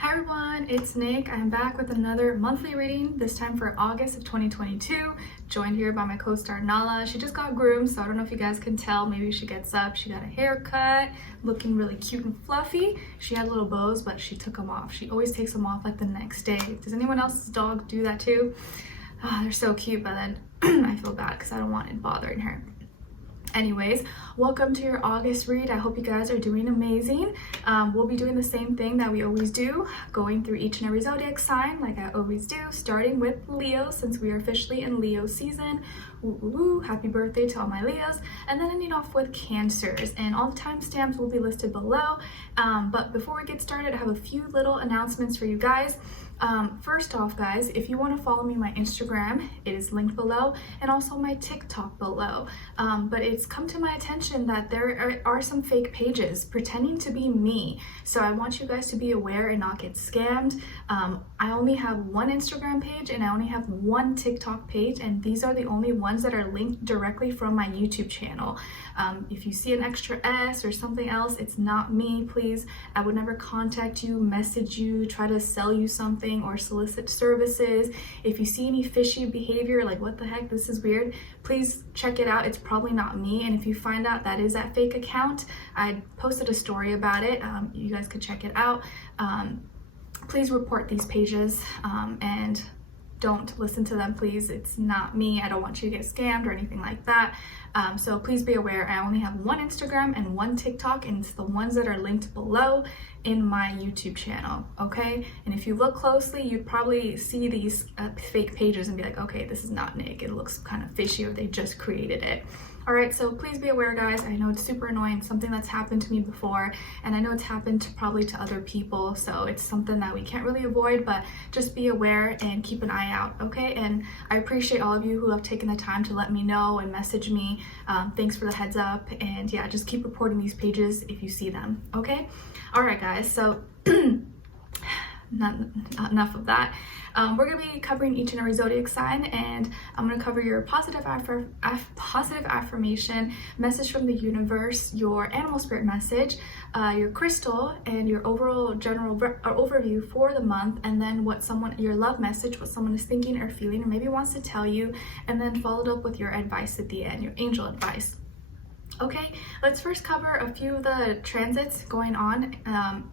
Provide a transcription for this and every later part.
Hi everyone, it's Nick. I'm back with another monthly reading, this time for August of 2022, joined here by my co-star Nala. She just got groomed, so I don't know if you guys can tell. Maybe she gets up, she got a haircut, looking really cute and fluffy. She had little bows, but she took them off. She always takes them off like the next day. Does anyone else's dog do that too? Oh, they're so cute, but then I feel bad because I don't want it bothering her. Anyways, welcome to your August read. I hope you guys are doing amazing. We'll be doing the same thing that we always do, going through each and every zodiac sign like I always do, starting with Leo since we are officially in Leo season. Ooh, ooh, ooh. Happy birthday to all my Leos. And then ending off with Cancers, and all the timestamps will be listed below. But before we get started, I have a few little announcements for you guys. First off, guys, if you want to follow me on my Instagram, it is linked below, and also my TikTok below. But it's come to my attention that there are some fake pages pretending to be me. So I want you guys to be aware and not get scammed. I only have one Instagram page and I only have one TikTok page, and these are the only ones that are linked directly from my YouTube channel. If you see an extra S or something else, it's not me, please. I would never contact you, message you, try to sell you something or solicit services. If you see any fishy behavior, like what the heck, this is weird, please check it out. It's probably not me. And if you find out that is that fake account, I posted a story about it. You guys could check it out. Please report these pages and don't listen to them, please. It's not me. I don't want you to get scammed or anything like that. So please be aware, I only have one Instagram and one TikTok, and it's the ones that are linked below in my YouTube channel, okay? And if you look closely, you'd probably see these fake pages and be like, okay, this is not Nick. It looks kind of fishy, or they just created it. All right, so please be aware, guys. I know it's super annoying, something that's happened to me before, and I know it's happened probably to other people, so it's something that we can't really avoid, but just be aware and keep an eye out, okay? And I appreciate all of you who have taken the time to let me know and message me. Thanks for the heads up, and yeah, just keep reporting these pages if you see them, okay? All right, guys, so enough of that. We're going to be covering each and every zodiac sign, and I'm going to cover your positive affirmation, message from the universe, your animal spirit message, your crystal, and your overall general overview for the month, and then your love message, what someone is thinking or feeling or maybe wants to tell you, and then followed up with your advice at the end, your angel advice. Okay, let's first cover a few of the transits going on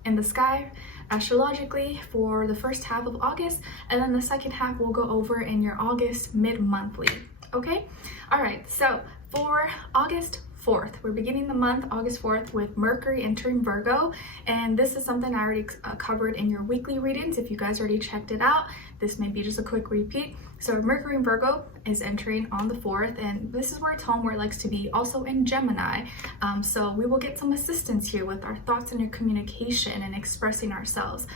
in the sky astrologically for the first half of August, and then the second half we'll go over in your August mid-monthly. Okay, all right, so for August 4th, we're beginning the month August 4th with Mercury entering Virgo, and this is something I already covered in your weekly readings. If you guys already checked it out, this may be just a quick repeat. So Mercury in Virgo is entering on the 4th, and this is where it's home, where it likes to be, also in Gemini. So we will get some assistance here with our thoughts and your communication and expressing ourselves.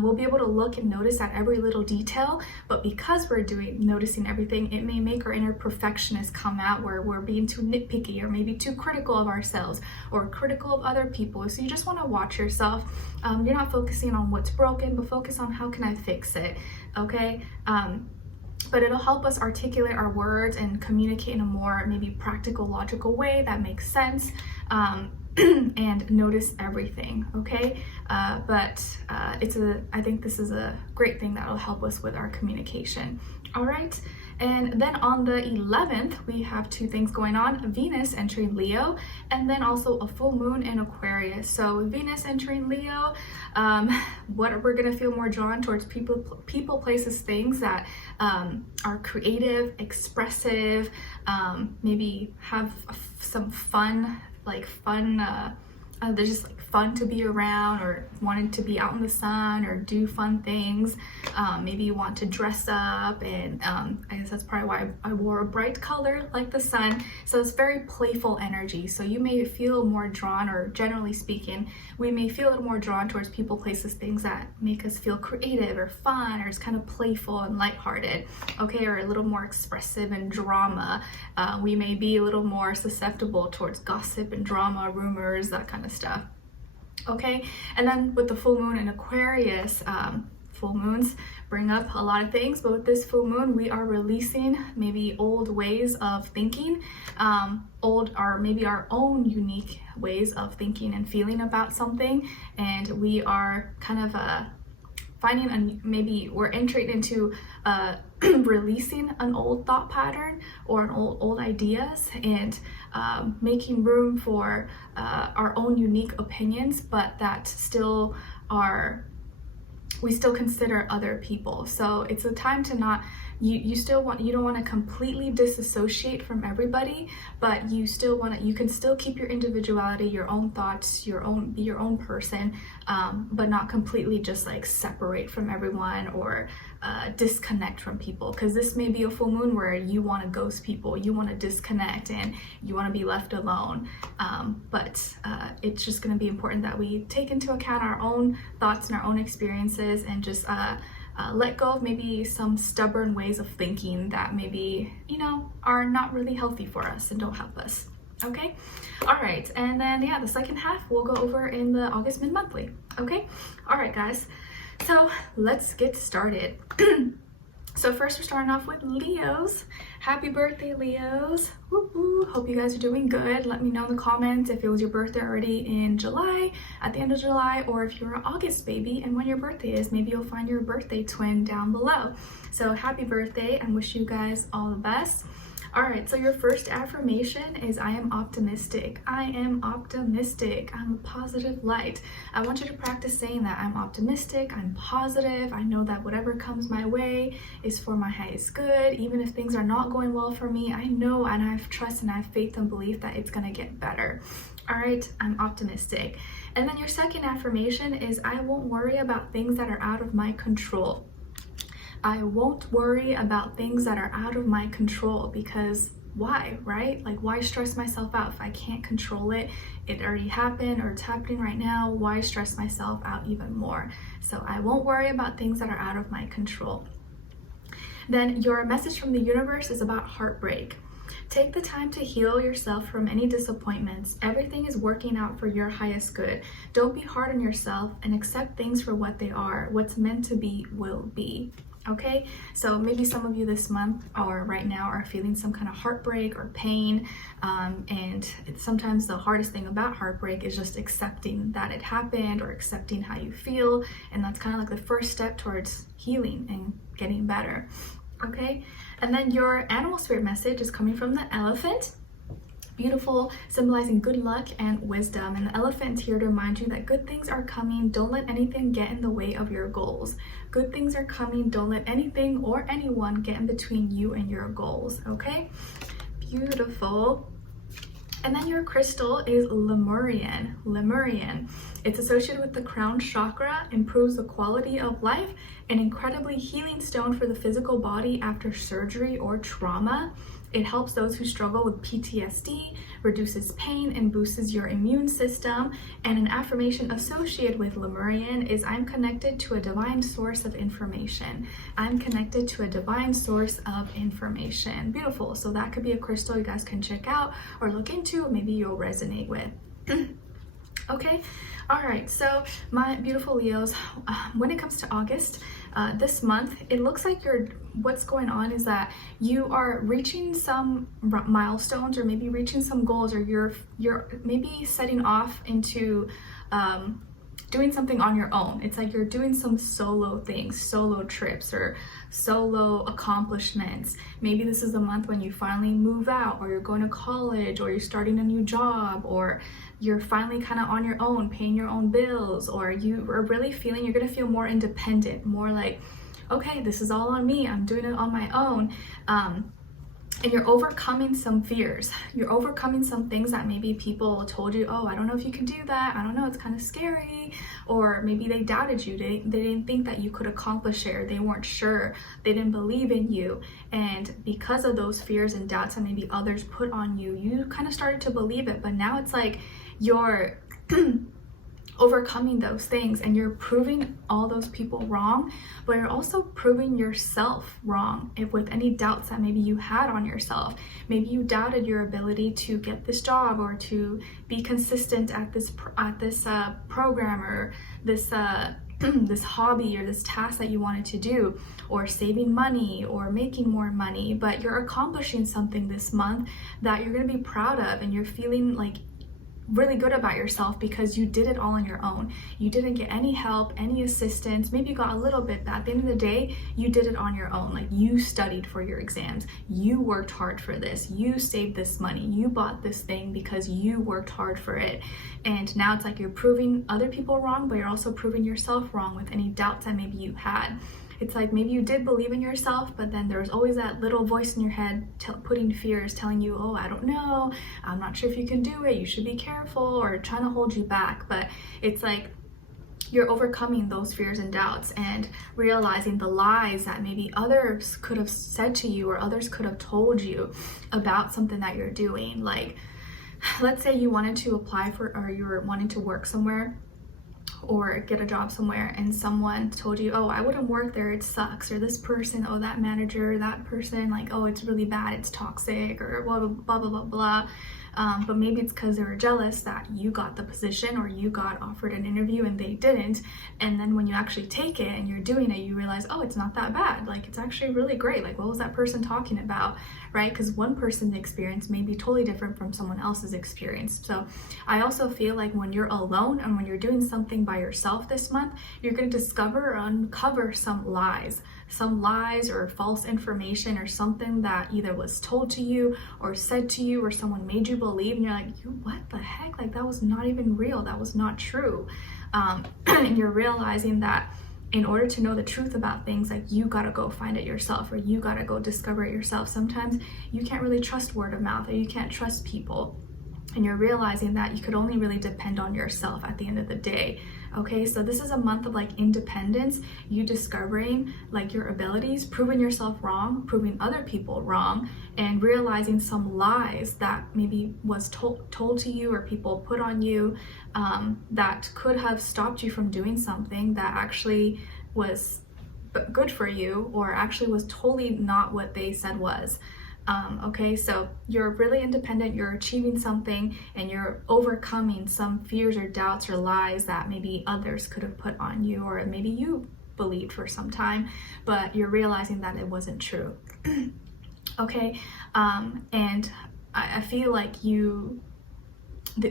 We'll be able to look and notice at every little detail, but because we're noticing everything, it may make our inner perfectionist come out, where we're being too nitpicky or maybe too critical of ourselves or critical of other people. So you just want to watch yourself. You're not focusing on what's broken, but focus on how can I fix it, okay? But it'll help us articulate our words and communicate in a more maybe practical, logical way that makes sense, and notice everything, okay? I think this is a great thing that will help us with our communication. All right, and then on the 11th, we have two things going on: Venus entering Leo, and then also a full moon in Aquarius. So Venus entering Leo, what we're gonna feel more drawn towards people, places, things that are creative, expressive, maybe have some fun, they're just like fun to be around, or wanting to be out in the sun or do fun things. Maybe you want to dress up, and I guess that's probably why I wore a bright color like the sun. So it's very playful energy. So you may feel more drawn, or generally speaking, we may feel a little more drawn towards people, places, things that make us feel creative or fun, or it's kind of playful and lighthearted, okay, or a little more expressive and drama. We may be a little more susceptible towards gossip and drama, rumors, that kind of stuff. Okay, and then with the full moon in Aquarius, full moons bring up a lot of things, but with this full moon, we are releasing maybe old ways of thinking, or maybe our own unique ways of thinking and feeling about something, and we are kind of finding maybe we're entering into releasing an old thought pattern or an old ideas, and making room for our own unique opinions, but that still we still consider other people. So it's a time to not, you don't want to completely disassociate from everybody, but you can still keep your individuality, your own thoughts, be your own person, but not completely just like separate from everyone or disconnect from people, because this may be a full moon where you want to ghost people, you want to disconnect, and you want to be left alone. But it's just going to be important that we take into account our own thoughts and our own experiences, and just let go of maybe some stubborn ways of thinking that maybe, are not really healthy for us and don't help us. Okay, all right, and then yeah, the second half we'll go over in the August mid-monthly. Okay, all right guys, so let's get started. So first we're starting off with Leos. Happy birthday, Leos. Woo-hoo. Hope you guys are doing good. Let me know in the comments if it was your birthday already in July, at the end of July, or if you're an August baby and when your birthday is. Maybe you'll find your birthday twin down below. So happy birthday, and wish you guys all the best. All right, so your first affirmation is I am optimistic. I am optimistic. I'm a positive light. I want you to practice saying that. I'm optimistic. I'm positive. I know that whatever comes my way is for my highest good. Even if things are not going well for me, I know and I have trust and I have faith and belief that it's going to get better. All right, I'm optimistic. And then your second affirmation is I won't worry about things that are out of my control. I won't worry about things that are out of my control, because why, right? Like, why stress myself out if I can't control it? It already happened, or it's happening right now. Why stress myself out even more? So I won't worry about things that are out of my control. Then your message from the universe is about heartbreak. Take the time to heal yourself from any disappointments. Everything is working out for your highest good. Don't be hard on yourself and accept things for what they are. What's meant to be will be. Okay, so maybe some of you this month or right now are feeling some kind of heartbreak or pain, and sometimes the hardest thing about heartbreak is just accepting that it happened, or accepting how you feel, and that's kind of like the first step towards healing and getting better. Okay, and then your animal spirit message is coming from the elephant. Beautiful, symbolizing good luck and wisdom. And the elephant's here to remind you that good things are coming. Don't let anything get in the way of your goals. Good things are coming. Don't let anything or anyone get in between you and your goals. Okay, beautiful. And then your crystal is Lemurian. Lemurian. It's associated with the crown chakra, improves the quality of life, an incredibly healing stone for the physical body after surgery or trauma. It helps those who struggle with PTSD, reduces pain, and boosts your immune system. And an affirmation associated with Lemurian is I'm connected to a divine source of information. I'm connected to a divine source of information. Beautiful. So that could be a crystal you guys can check out or look into. Maybe you'll resonate with. Okay, all right, so my beautiful Leos, when it comes to August, this month, it looks like what's going on is that you are reaching some milestones, or maybe reaching some goals, or you're maybe setting off into doing something on your own. It's like you're doing some solo things, solo trips, or solo accomplishments. Maybe this is the month when you finally move out, or you're going to college, or you're starting a new job, or you're finally kind of on your own, paying your own bills, or you are really feeling you're going to feel more independent, more like, okay, this is all on me, I'm doing it on my own. And you're overcoming some fears. You're overcoming some things that maybe people told you, oh, I don't know if you can do that. I don't know, it's kind of scary. Or maybe they doubted you. They didn't think that you could accomplish it, or they weren't sure. They didn't believe in you. And because of those fears and doubts that maybe others put on you, you kind of started to believe it. But now it's like you're overcoming those things, and you're proving all those people wrong, but you're also proving yourself wrong with any doubts that maybe you had on yourself. Maybe you doubted your ability to get this job, or to be consistent at this program, or this this hobby, or this task that you wanted to do, or saving money, or making more money. But you're accomplishing something this month that you're going to be proud of, and you're feeling like really good about yourself because you did it all on your own. You didn't get any help, any assistance. Maybe you got a little bit, but at the end of the day, you did it on your own. Like, you studied for your exams, you worked hard for this, you saved this money, you bought this thing because you worked hard for it. And now it's like you're proving other people wrong, but you're also proving yourself wrong with any doubts that maybe you had. It's like maybe you did believe in yourself, but then there's always that little voice in your head putting fears, telling you, oh, I don't know, I'm not sure if you can do it, you should be careful, or trying to hold you back. But it's like you're overcoming those fears and doubts and realizing the lies that maybe others could have said to you or others could have told you about something that you're doing. Like, let's say you wanted to apply for, or you were wanting to work somewhere or get a job somewhere, and someone told you, oh, I wouldn't work there, it sucks, or this person, oh, that manager, that person, like, oh, it's really bad, it's toxic, or blah blah blah blah blah blah. But maybe it's because they were jealous that you got the position or you got offered an interview and they didn't. And then when you actually take it and you're doing it, you realize, oh, it's not that bad. Like, it's actually really great. Like, what was that person talking about, right? Because one person's experience may be totally different from someone else's experience. So I also feel like when you're alone and when you're doing something by yourself this month, you're going to discover or uncover some lies or false information or something that either was told to you or said to you or someone made you believe, and you're like, what the heck? Like, that was not even real, that was not true. And you're realizing that in order to know the truth about things, like, you gotta go find it yourself, or you gotta go discover it yourself. Sometimes you can't really trust word of mouth, or you can't trust people, and you're realizing that you could only really depend on yourself at the end of the day. Okay, so this is a month of like independence, you discovering like your abilities, proving yourself wrong, proving other people wrong, and realizing some lies that maybe was told to you or people put on you, that could have stopped you from doing something that actually was good for you, or actually was totally not what they said was. Okay, so you're really independent, you're achieving something, and you're overcoming some fears or doubts or lies that maybe others could have put on you, or maybe you believed for some time, but you're realizing that it wasn't true. Okay, and I feel like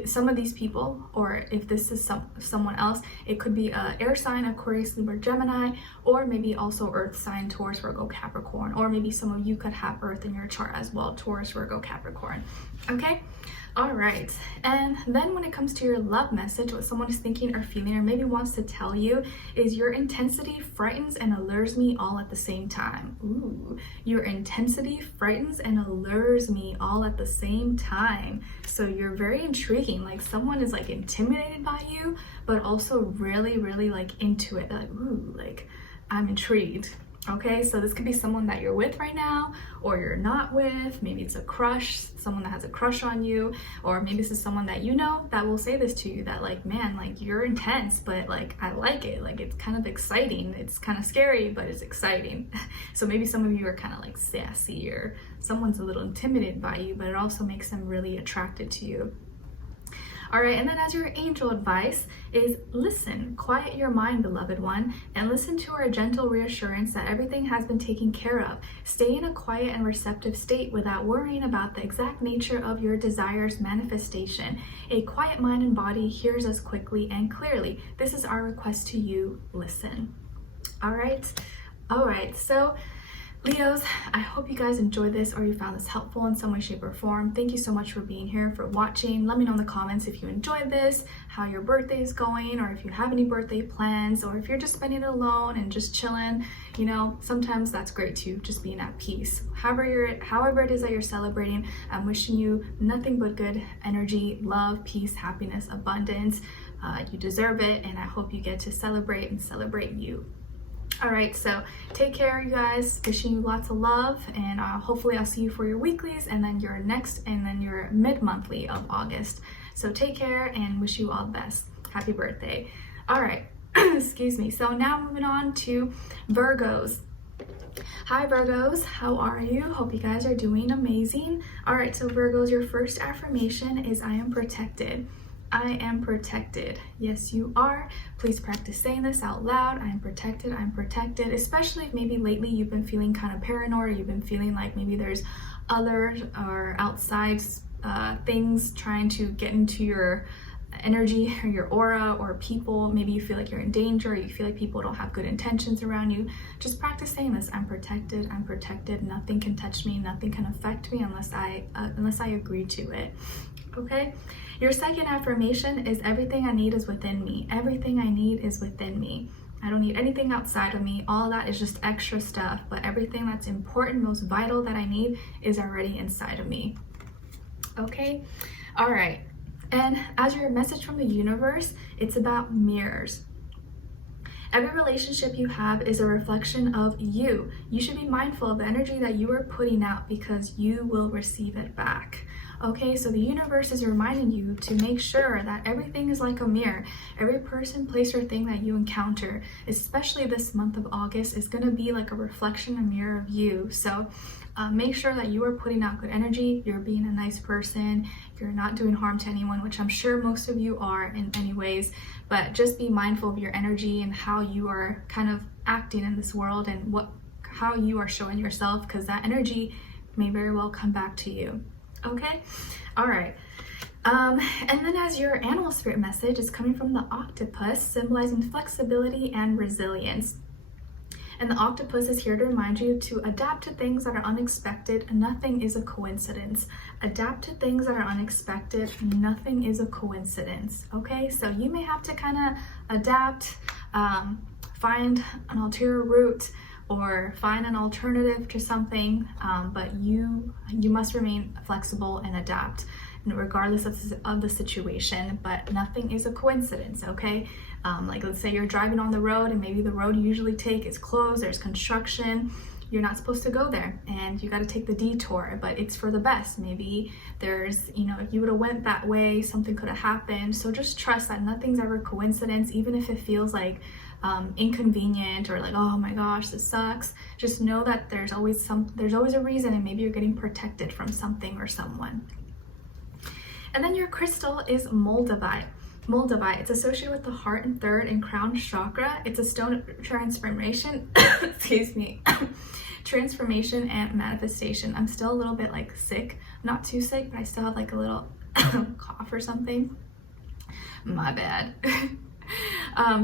some of these people, or if this is someone else, it could be a air sign, Aquarius, Libra, Gemini, or maybe also earth sign, Taurus, Virgo, Capricorn, or maybe some of you could have earth in your chart as well, Taurus, Virgo, Capricorn. Okay, all right. And then when it comes to your love message, what someone is thinking or feeling or maybe wants to tell you is, your intensity frightens and allures me all at the same time. Ooh, your intensity frightens and allures me all at the same time. So you're very intriguing. Like, someone is like intimidated by you, but also really, really like into it. They're like, ooh, like, I'm intrigued. Okay, so this could be someone that you're with right now, or you're not with. Maybe it's a crush, someone that has a crush on you, or maybe this is someone that you know that will say this to you, that like, man, like, you're intense, but like, I like it. Like, it's kind of exciting. It's kind of scary, but it's exciting. So maybe some of you are kind of like sassy, or someone's a little intimidated by you, but it also makes them really attracted to you. All right, and then as your angel advice is, listen, quiet your mind, beloved one, and listen to our gentle reassurance that everything has been taken care of. Stay in a quiet and receptive state without worrying about the exact nature of your desire's manifestation. A quiet mind and body hears us quickly and clearly. This is our request to you, listen. All right, so Leos, I hope you guys enjoyed this, or you found this helpful in some way, shape, or form. Thank you so much for being here, for watching. Let me know in the comments if you enjoyed this, how your birthday is going, or if you have any birthday plans, or if you're just spending it alone and just chilling. You know, sometimes that's great too, just being at peace. However it is that you're celebrating, I'm wishing you nothing but good energy, love, peace, happiness, abundance. You deserve it, and I hope you get to celebrate and celebrate you. All right, so take care, you guys. Wishing you lots of love, and hopefully I'll see you for your weeklies and then your your mid-monthly of August. So take care and wish you all the best. Happy birthday. All right, excuse me. So now moving on to Virgos. Hi Virgos, how are you? Hope you guys are doing amazing. All right, so Virgos, your first affirmation is, I am protected. I am protected. Yes, you are. Please practice saying this out loud. I am protected. I'm protected. Especially if maybe lately you've been feeling kind of paranoid, or you've been feeling like maybe there's others or outside things trying to get into your energy or your aura, or people, maybe you feel like you're in danger, or you feel like people don't have good intentions around you, just practice saying this: I'm protected, I'm protected, nothing can touch me, nothing can affect me unless I agree to it. Okay? Your second affirmation is everything I need is within me. Everything I need is within me. I don't need anything outside of me. All that is just extra stuff, but everything that's important, most vital that I need is already inside of me. Okay? All right. And as your message from the universe, it's about mirrors. Every relationship you have is a reflection of you. You should be mindful of the energy that you are putting out, because you will receive it back. Okay, so the universe is reminding you to make sure that everything is like a mirror. Every person, place, or thing that you encounter, especially this month of August, is going to be like a reflection, a mirror of you. So make sure that you are putting out good energy, you're being a nice person, you're not doing harm to anyone, which I'm sure most of you are in any ways, but just be mindful of your energy and how you are kind of acting in this world, and how you are showing yourself, because that energy may very well come back to you. Okay? All right. And then as your animal spirit message is coming from the octopus, symbolizing flexibility and resilience. And the octopus is here to remind you to adapt to things that are unexpected. Nothing is a coincidence. Adapt to things that are unexpected. Nothing is a coincidence. Okay? So you may have to kind of adapt, find an ulterior route, or find an alternative to something, but you must remain flexible and adapt, regardless of the situation. But nothing is a coincidence. Okay? Like, let's say you're driving on the road, and maybe the road you usually take is closed, there's construction, you're not supposed to go there, and you got to take the detour, but it's for the best. Maybe there's, if you would have went that way, something could have happened. So just trust that nothing's ever coincidence, even if it feels like inconvenient, or like, oh my gosh, this sucks. Just know that there's always a reason, and maybe you're getting protected from something or someone. And then your crystal is moldavite. Moldavite, it's associated with the heart and third and crown chakra. It's a stone of transformation, excuse me, transformation and manifestation. I'm still a little bit like sick, not too sick, but I still have like a little cough or something. My bad.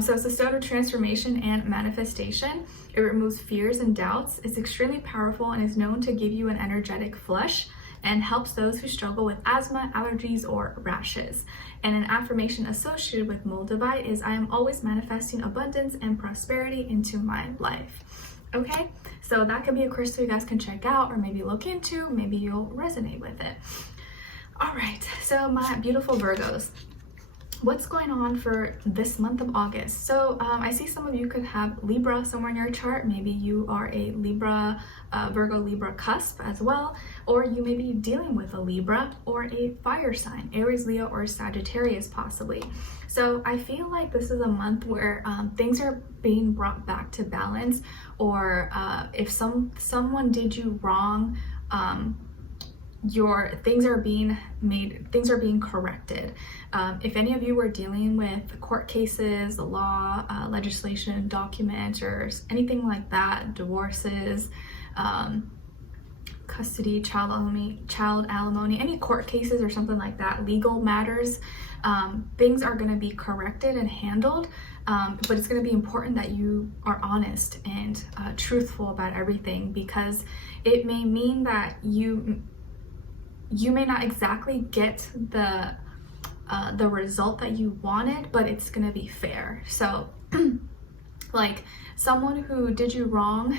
So it's a stone of transformation and manifestation. It removes fears and doubts. It's extremely powerful and is known to give you an energetic flush, and helps those who struggle with asthma, allergies, or rashes. And an affirmation associated with moldavite is, I am always manifesting abundance and prosperity into my life. Okay, so that could be a crystal you guys can check out, or maybe look into. Maybe you'll resonate with it. All right, so my beautiful Virgos, what's going on for this month of August? So I see some of you could have Libra somewhere in your chart. Maybe you are a Libra, Virgo Libra cusp as well, or you may be dealing with a Libra or a fire sign, Aries, Leo, or Sagittarius possibly. So I feel like this is a month where things are being brought back to balance, or if someone did you wrong, things are being corrected. If any of you were dealing with court cases, law, legislation, documents, or anything like that, divorces, custody, child alimony, any court cases or something like that, legal matters, things are going to be corrected and handled. But it's going to be important that you are honest and truthful about everything, because it may mean that you may not exactly get the result that you wanted, but it's gonna be fair. So like someone who did you wrong,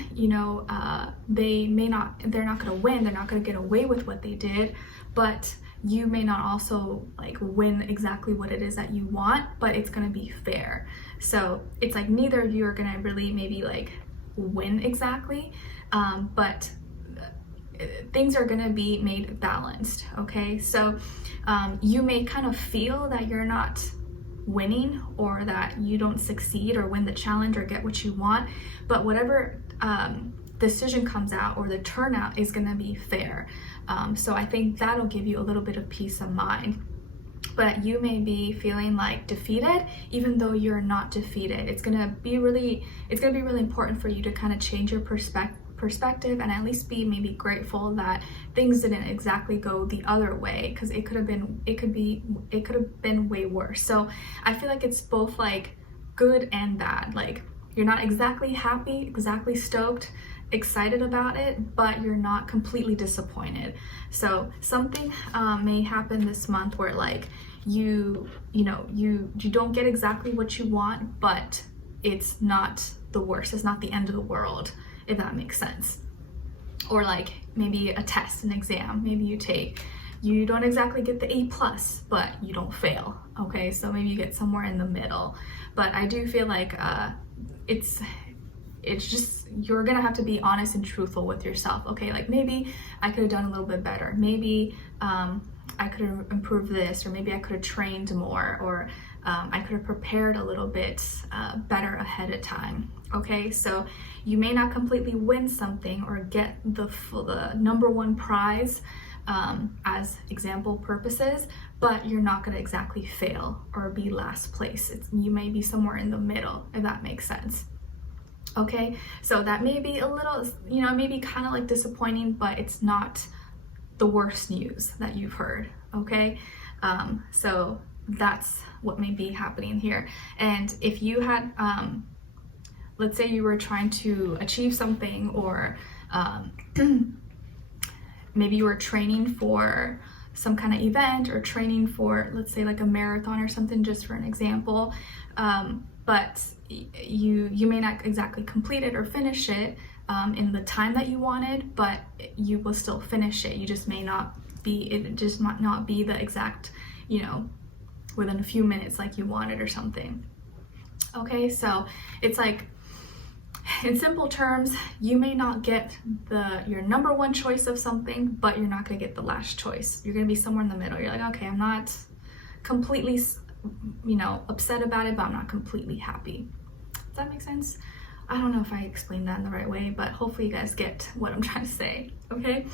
they're not gonna win, they're not gonna get away with what they did, but you may not also like win exactly what it is that you want, but it's gonna be fair. So it's like neither of you are gonna really maybe like win exactly, but things are going to be made balanced. Okay, so you may kind of feel that you're not winning, or that you don't succeed or win the challenge or get what you want, but whatever decision comes out or the turnout is going to be fair. So I think that'll give you a little bit of peace of mind. But you may be feeling like defeated, even though you're not defeated. It's gonna be really important for you to kind of change your perspective perspective and at least be maybe grateful that things didn't exactly go the other way, because it could have been way worse. So I feel like it's both like good and bad. Like you're not exactly happy, exactly stoked, excited about it, but you're not completely disappointed. So something may happen this month where like you don't get exactly what you want, but it's not the worst, it's not the end of the world, if that makes sense. Or like maybe a test, an exam, maybe you don't exactly get the A+, but you don't fail, okay? So maybe you get somewhere in the middle. But I do feel like it's just, you're gonna have to be honest and truthful with yourself, okay? Like maybe I could have done a little bit better, maybe I could have improved this, or maybe I could have trained more, or I could have prepared a little bit better ahead of time, okay? So you may not completely win something or get the number one prize as example purposes, but you're not going to exactly fail or be last place. You may be somewhere in the middle, if that makes sense. Okay, so that may be a little, maybe kind of like disappointing, but it's not the worst news that you've heard, okay? So that's what may be happening here. And if you had, let's say you were trying to achieve something, or maybe you were training for some kind of event, or training for, let's say like a marathon or something, just for an example, but you may not exactly complete it or finish it in the time that you wanted, but you will still finish it. You just may not be, it just might not be the exact, within a few minutes like you wanted or something. Okay, so it's like, in simple terms, you may not get your number one choice of something, but you're not gonna get the last choice. You're gonna be somewhere in the middle. You're like, okay, I'm not completely, upset about it, but I'm not completely happy. Does that make sense? I don't know if I explained that in the right way, but hopefully you guys get what I'm trying to say, okay?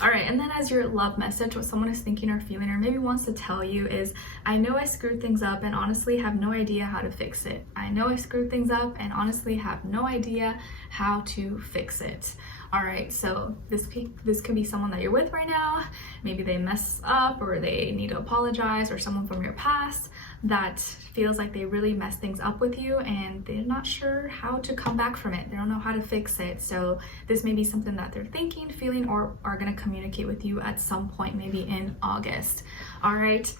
All right, and then as your love message, what someone is thinking or feeling or maybe wants to tell you is, I know I screwed things up and honestly have no idea how to fix it. I know I screwed things up and honestly have no idea how to fix it. All right, so this could be someone that you're with right now. Maybe they mess up or they need to apologize, or someone from your past that feels like they really messed things up with you and they're not sure how to come back from it. They don't know how to fix it. So this may be something that they're thinking, feeling, or are going to communicate with you at some point, maybe in August. All right.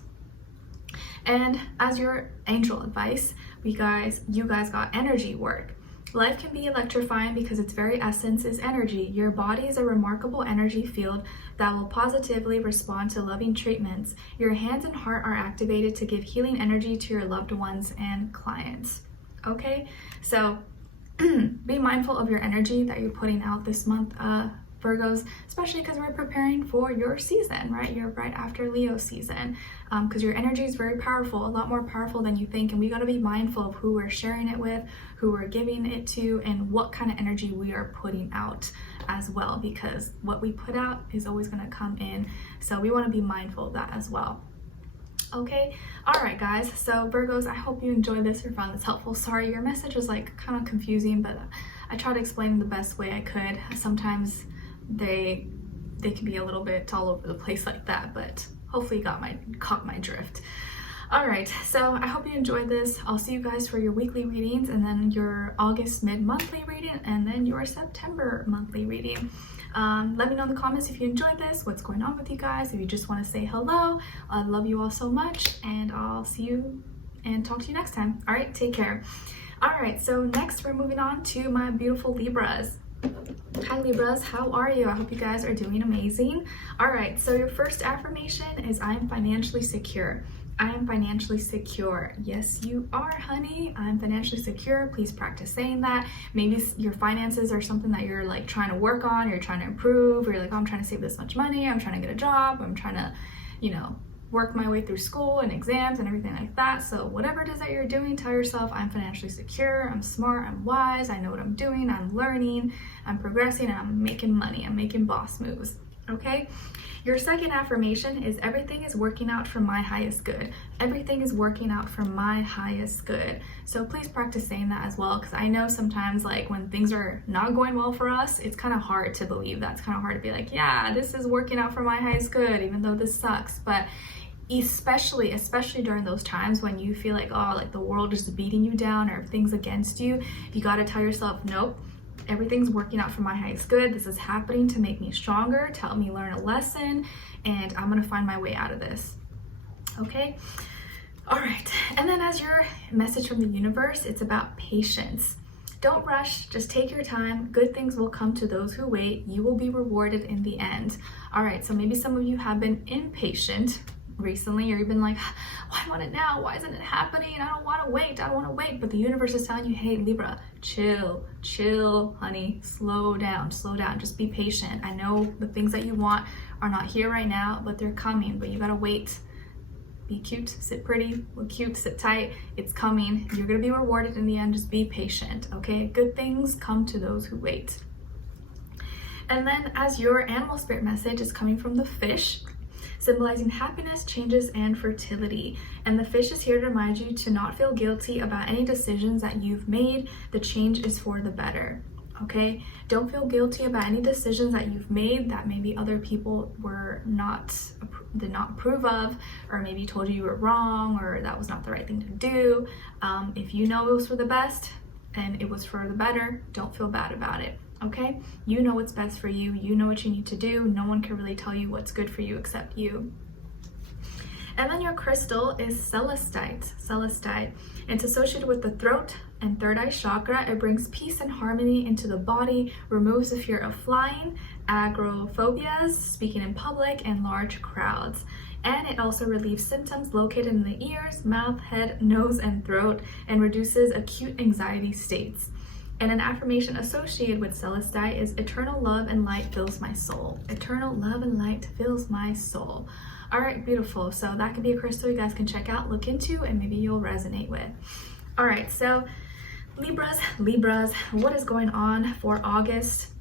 And as your angel advice, you guys got energy work. Life can be electrifying because its very essence is energy. Your body is a remarkable energy field that will positively respond to loving treatments. Your hands and heart are activated to give healing energy to your loved ones and clients. Okay, so be mindful of your energy that you're putting out this month, Virgos, especially because we're preparing for your season, right? You're right after Leo season, because your energy is very powerful, a lot more powerful than you think, and we got to be mindful of who we're sharing it with, who we're giving it to, and what kind of energy we are putting out as well, because what we put out is always going to come in, so we want to be mindful of that as well. Okay, all right guys, so Virgos, I hope you enjoyed this or found this helpful. Sorry, your message was like kind of confusing, but I tried to explain the best way I could. Sometimes they can be a little bit all over the place like that, but hopefully you caught my drift. All right, so I hope you enjoyed this. I'll see you guys for your weekly readings, and then your August mid-monthly reading, and then your September monthly reading. Let me know in the comments if you enjoyed this, what's going on with you guys, if you just want to say hello. I love you all so much, and I'll see you and talk to you next time. All right, take care. All right, so next we're moving on to my beautiful Libras. Hi Libras, how are you? I hope you guys are doing amazing. All right, so your first affirmation is, I am financially secure. I am financially secure. Yes, you are, honey. I'm financially secure. Please practice saying that. Maybe your finances are something that you're like trying to work on, you're trying to improve, or you're like, oh, I'm trying to save this much money, I'm trying to get a job, I'm trying to, work my way through school and exams and everything like that. So whatever it is that you're doing, tell yourself, I'm financially secure, I'm smart, I'm wise, I know what I'm doing, I'm learning, I'm progressing, and I'm making money, I'm making boss moves. Okay? Your second affirmation is everything is working out for my highest good. Everything is working out for my highest good. So please practice saying that as well, because I know sometimes like when things are not going well for us, it's kind of hard to believe that. It's kind of hard to be like, yeah, this is working out for my highest good, even though this sucks. But especially during those times when you feel like, oh, like the world is beating you down or everything's against you, you got to tell yourself, nope, everything's working out for my highest good. This is happening to make me stronger, to help me learn a lesson, and I'm gonna find my way out of this. Okay? All right. And then as your message from the universe, it's about patience. Don't rush, just take your time. Good things will come to those who wait. You will be rewarded in the end. All right, so maybe some of you have been impatient recently, or you've been like, oh, I want it now, why isn't it happening? I don't want to wait. But the universe is telling you, hey Libra, chill honey, slow down, just be patient. I know the things that you want are not here right now, but they're coming, but you gotta wait. Be cute, sit pretty, look cute, sit tight, it's coming. You're gonna be rewarded in the end. Just be patient. Okay, good things come to those who wait. And then as your animal spirit message is coming from the fish, symbolizing happiness, changes, and fertility. And the fish is here to remind you to not feel guilty about any decisions that you've made. The change is for the better, okay? Don't feel guilty about any decisions that you've made that maybe other people did not approve of, or maybe told you were wrong, or that was not the right thing to do. If you know it was for the best and it was for the better, don't feel bad about it. Okay, you know what's best for you. You know what you need to do. No one can really tell you what's good for you except you. And then your crystal is celestite. It's associated with the throat and third eye chakra. It brings peace and harmony into the body, removes the fear of flying, agoraphobias, speaking in public, and large crowds. And it also relieves symptoms located in the ears, mouth, head, nose, and throat, and reduces acute anxiety states. And an affirmation associated with celestite is eternal love and light fills my soul. Eternal love and light fills my soul. All right, beautiful. So that could be a crystal you guys can check out, look into, and maybe you'll resonate with. All right, so Libras, what is going on for August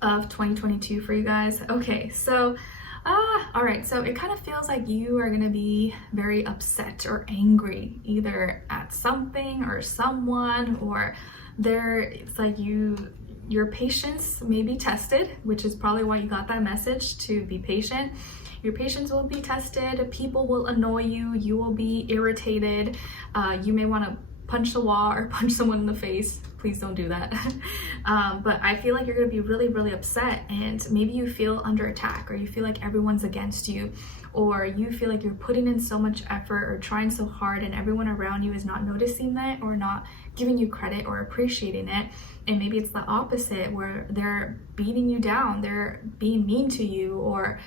of 2022 for you guys? Okay, so all right, so it kind of feels like you are gonna be very upset or angry either at something or someone, or it's like your patience may be tested, which is probably why you got that message, to be patient. Your patience will be tested. People will annoy you. You will be irritated. You may want to punch the wall or punch someone in the face. Please don't do that. But I feel like you're going to be really, really upset, and maybe you feel under attack, or you feel like everyone's against you, or you feel like you're putting in so much effort or trying so hard and everyone around you is not noticing that or not giving you credit or appreciating it. And maybe it's the opposite, where they're beating you down, they're being mean to you, or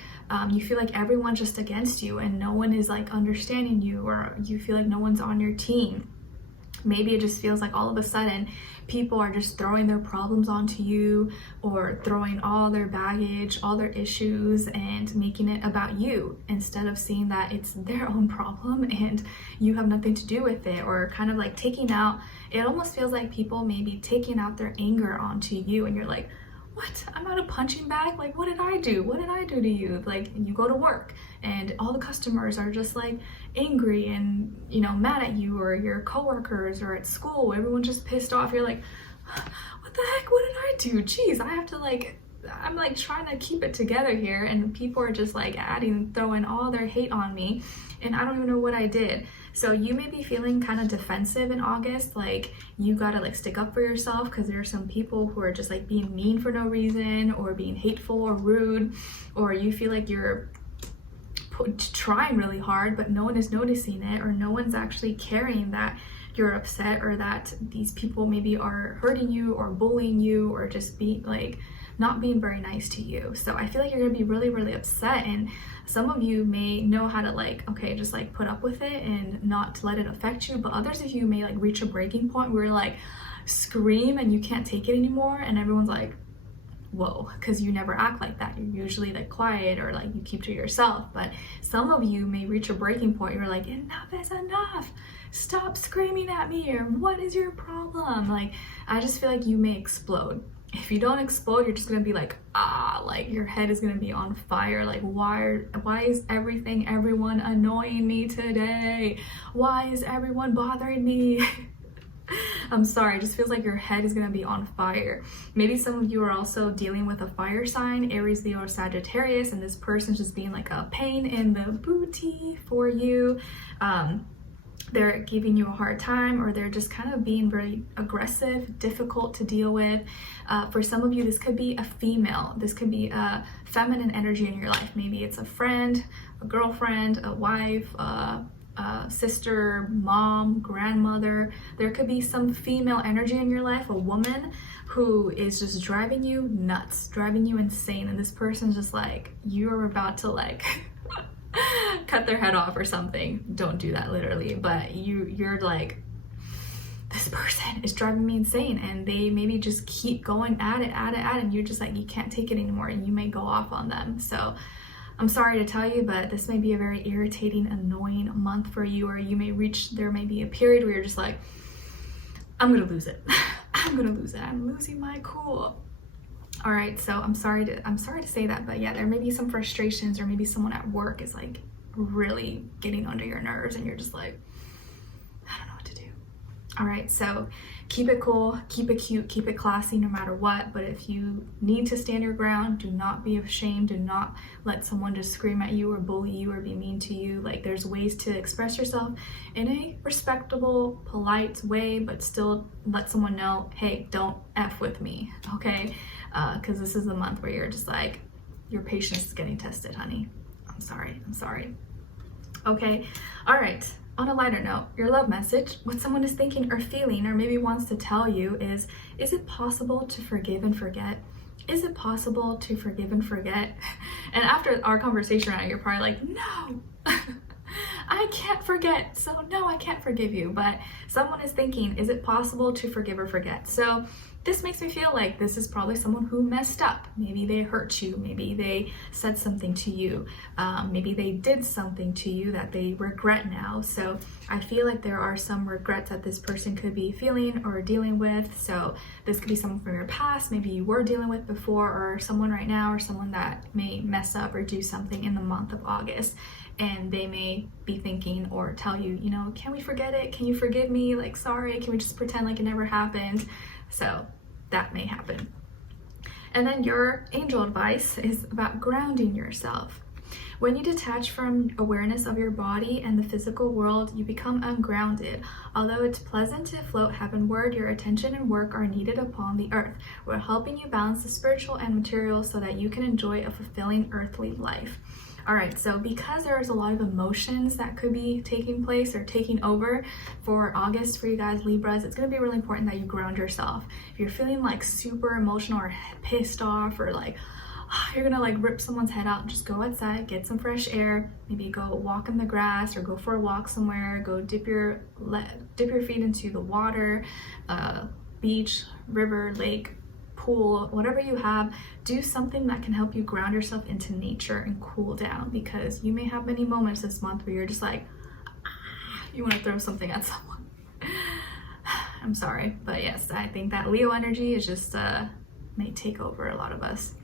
you feel like everyone's just against you and no one is like understanding you, or you feel like no one's on your team. Maybe it just feels like all of a sudden people are just throwing their problems onto you, or throwing all their baggage, all their issues, and making it about you, instead of seeing that it's their own problem and you have nothing to do with it. Or kind of like taking out, it almost feels like people may be taking out their anger onto you, and you're like, what? I'm not a punching bag. Like, what did I do? What did I do to you? Like, you go to work and all the customers are just like angry and, you know, mad at you, or your coworkers, or at school, everyone's just pissed off. You're like, what the heck? What did I do? Jeez, I have to I'm like trying to keep it together here, and people are just like throwing all their hate on me, and I don't even know what I did. So you may be feeling kind of defensive in August, like you gotta like stick up for yourself, because there are some people who are just like being mean for no reason, or being hateful or rude, or you feel like you're trying really hard but no one is noticing it, or no one's actually caring that you're upset, or that these people maybe are hurting you or bullying you, or just not being very nice to you. So I feel like you're gonna be really, really upset, and some of you may know how to just put up with it and not to let it affect you, but others of you may reach a breaking point where you're scream and you can't take it anymore, and everyone's like, whoa, because you never act like that. You're usually quiet, or you keep to yourself. But some of you may reach a breaking point. You're like, enough is enough. Stop screaming at me, or what is your problem? I just feel like you may explode. if you don't explode, you're just gonna be like, like your head is gonna be on fire. Like, why is everyone annoying me today? Why is everyone bothering me? I'm sorry, it just feels like your head is gonna be on fire. Maybe some of you are also dealing with a fire sign, Aries, Leo, or Sagittarius, and this person's just being like a pain in the booty for you. They're giving you a hard time, or they're just kind of being very aggressive, difficult to deal with. For some of you, this could be a female. This could be a feminine energy in your life. Maybe it's a friend, a girlfriend, a wife, sister, mom, grandmother. There could be some female energy in your life, a woman who is just driving you nuts, driving you insane. And this person's just like, you're about to like cut their head off or something. Don't do that literally, but you're like, this person is driving me insane, and they maybe just keep going at it, and you're just like, you can't take it anymore, and you may go off on them. So I'm sorry to tell you, but this may be a very irritating, annoying month for you, or there may be a period where you're just like, I'm gonna lose it. I'm losing my cool. All right, so I'm sorry to say that, but yeah, there may be some frustrations, or maybe someone at work is like really getting under your nerves, and you're just like, I don't know what to do. All right, so keep it cool, keep it cute, keep it classy no matter what. But if you need to stand your ground, do not be ashamed. Do not let someone just scream at you or bully you or be mean to you. Like, there's ways to express yourself in a respectable, polite way, but still let someone know, hey, don't F with me, okay? Because this is the month where you're just like, your patience is getting tested, honey. I'm sorry. Okay, all right. On a lighter note, your love message, what someone is thinking or feeling or maybe wants to tell you is it possible to forgive and forget? Is it possible to forgive and forget? And after our conversation right now, you're probably like, no, I can't forget. So no, I can't forgive you. But someone is thinking, is it possible to forgive or forget? So this makes me feel like this is probably someone who messed up. Maybe they hurt you. Maybe they said something to you. Maybe they did something to you that they regret now. So I feel like there are some regrets that this person could be feeling or dealing with. So this could be someone from your past, maybe you were dealing with before, or someone right now, or someone that may mess up or do something in the month of August. And they may be thinking or tell you, you know, can we forget it? Can you forgive me? Like, sorry, can we just pretend like it never happened? So that may happen. And then your angel advice is about grounding yourself. When you detach from awareness of your body and the physical world, you become ungrounded. Although it's pleasant to float heavenward, your attention and work are needed upon the earth. We're helping you balance the spiritual and material so that you can enjoy a fulfilling earthly life. All right, so because there's a lot of emotions that could be taking place or taking over for August for you guys, Libras, it's gonna be really important that you ground yourself. If you're feeling like super emotional or pissed off, or like you're gonna like rip someone's head out, just go outside, get some fresh air, maybe go walk in the grass or go for a walk somewhere, go dip your feet into the water, beach, river, lake, pool, whatever you have. Do something that can help you ground yourself into nature and cool down, because you may have many moments this month where you're just like, you want to throw something at someone. I'm sorry, but yes, I think that Leo energy is just may take over a lot of us.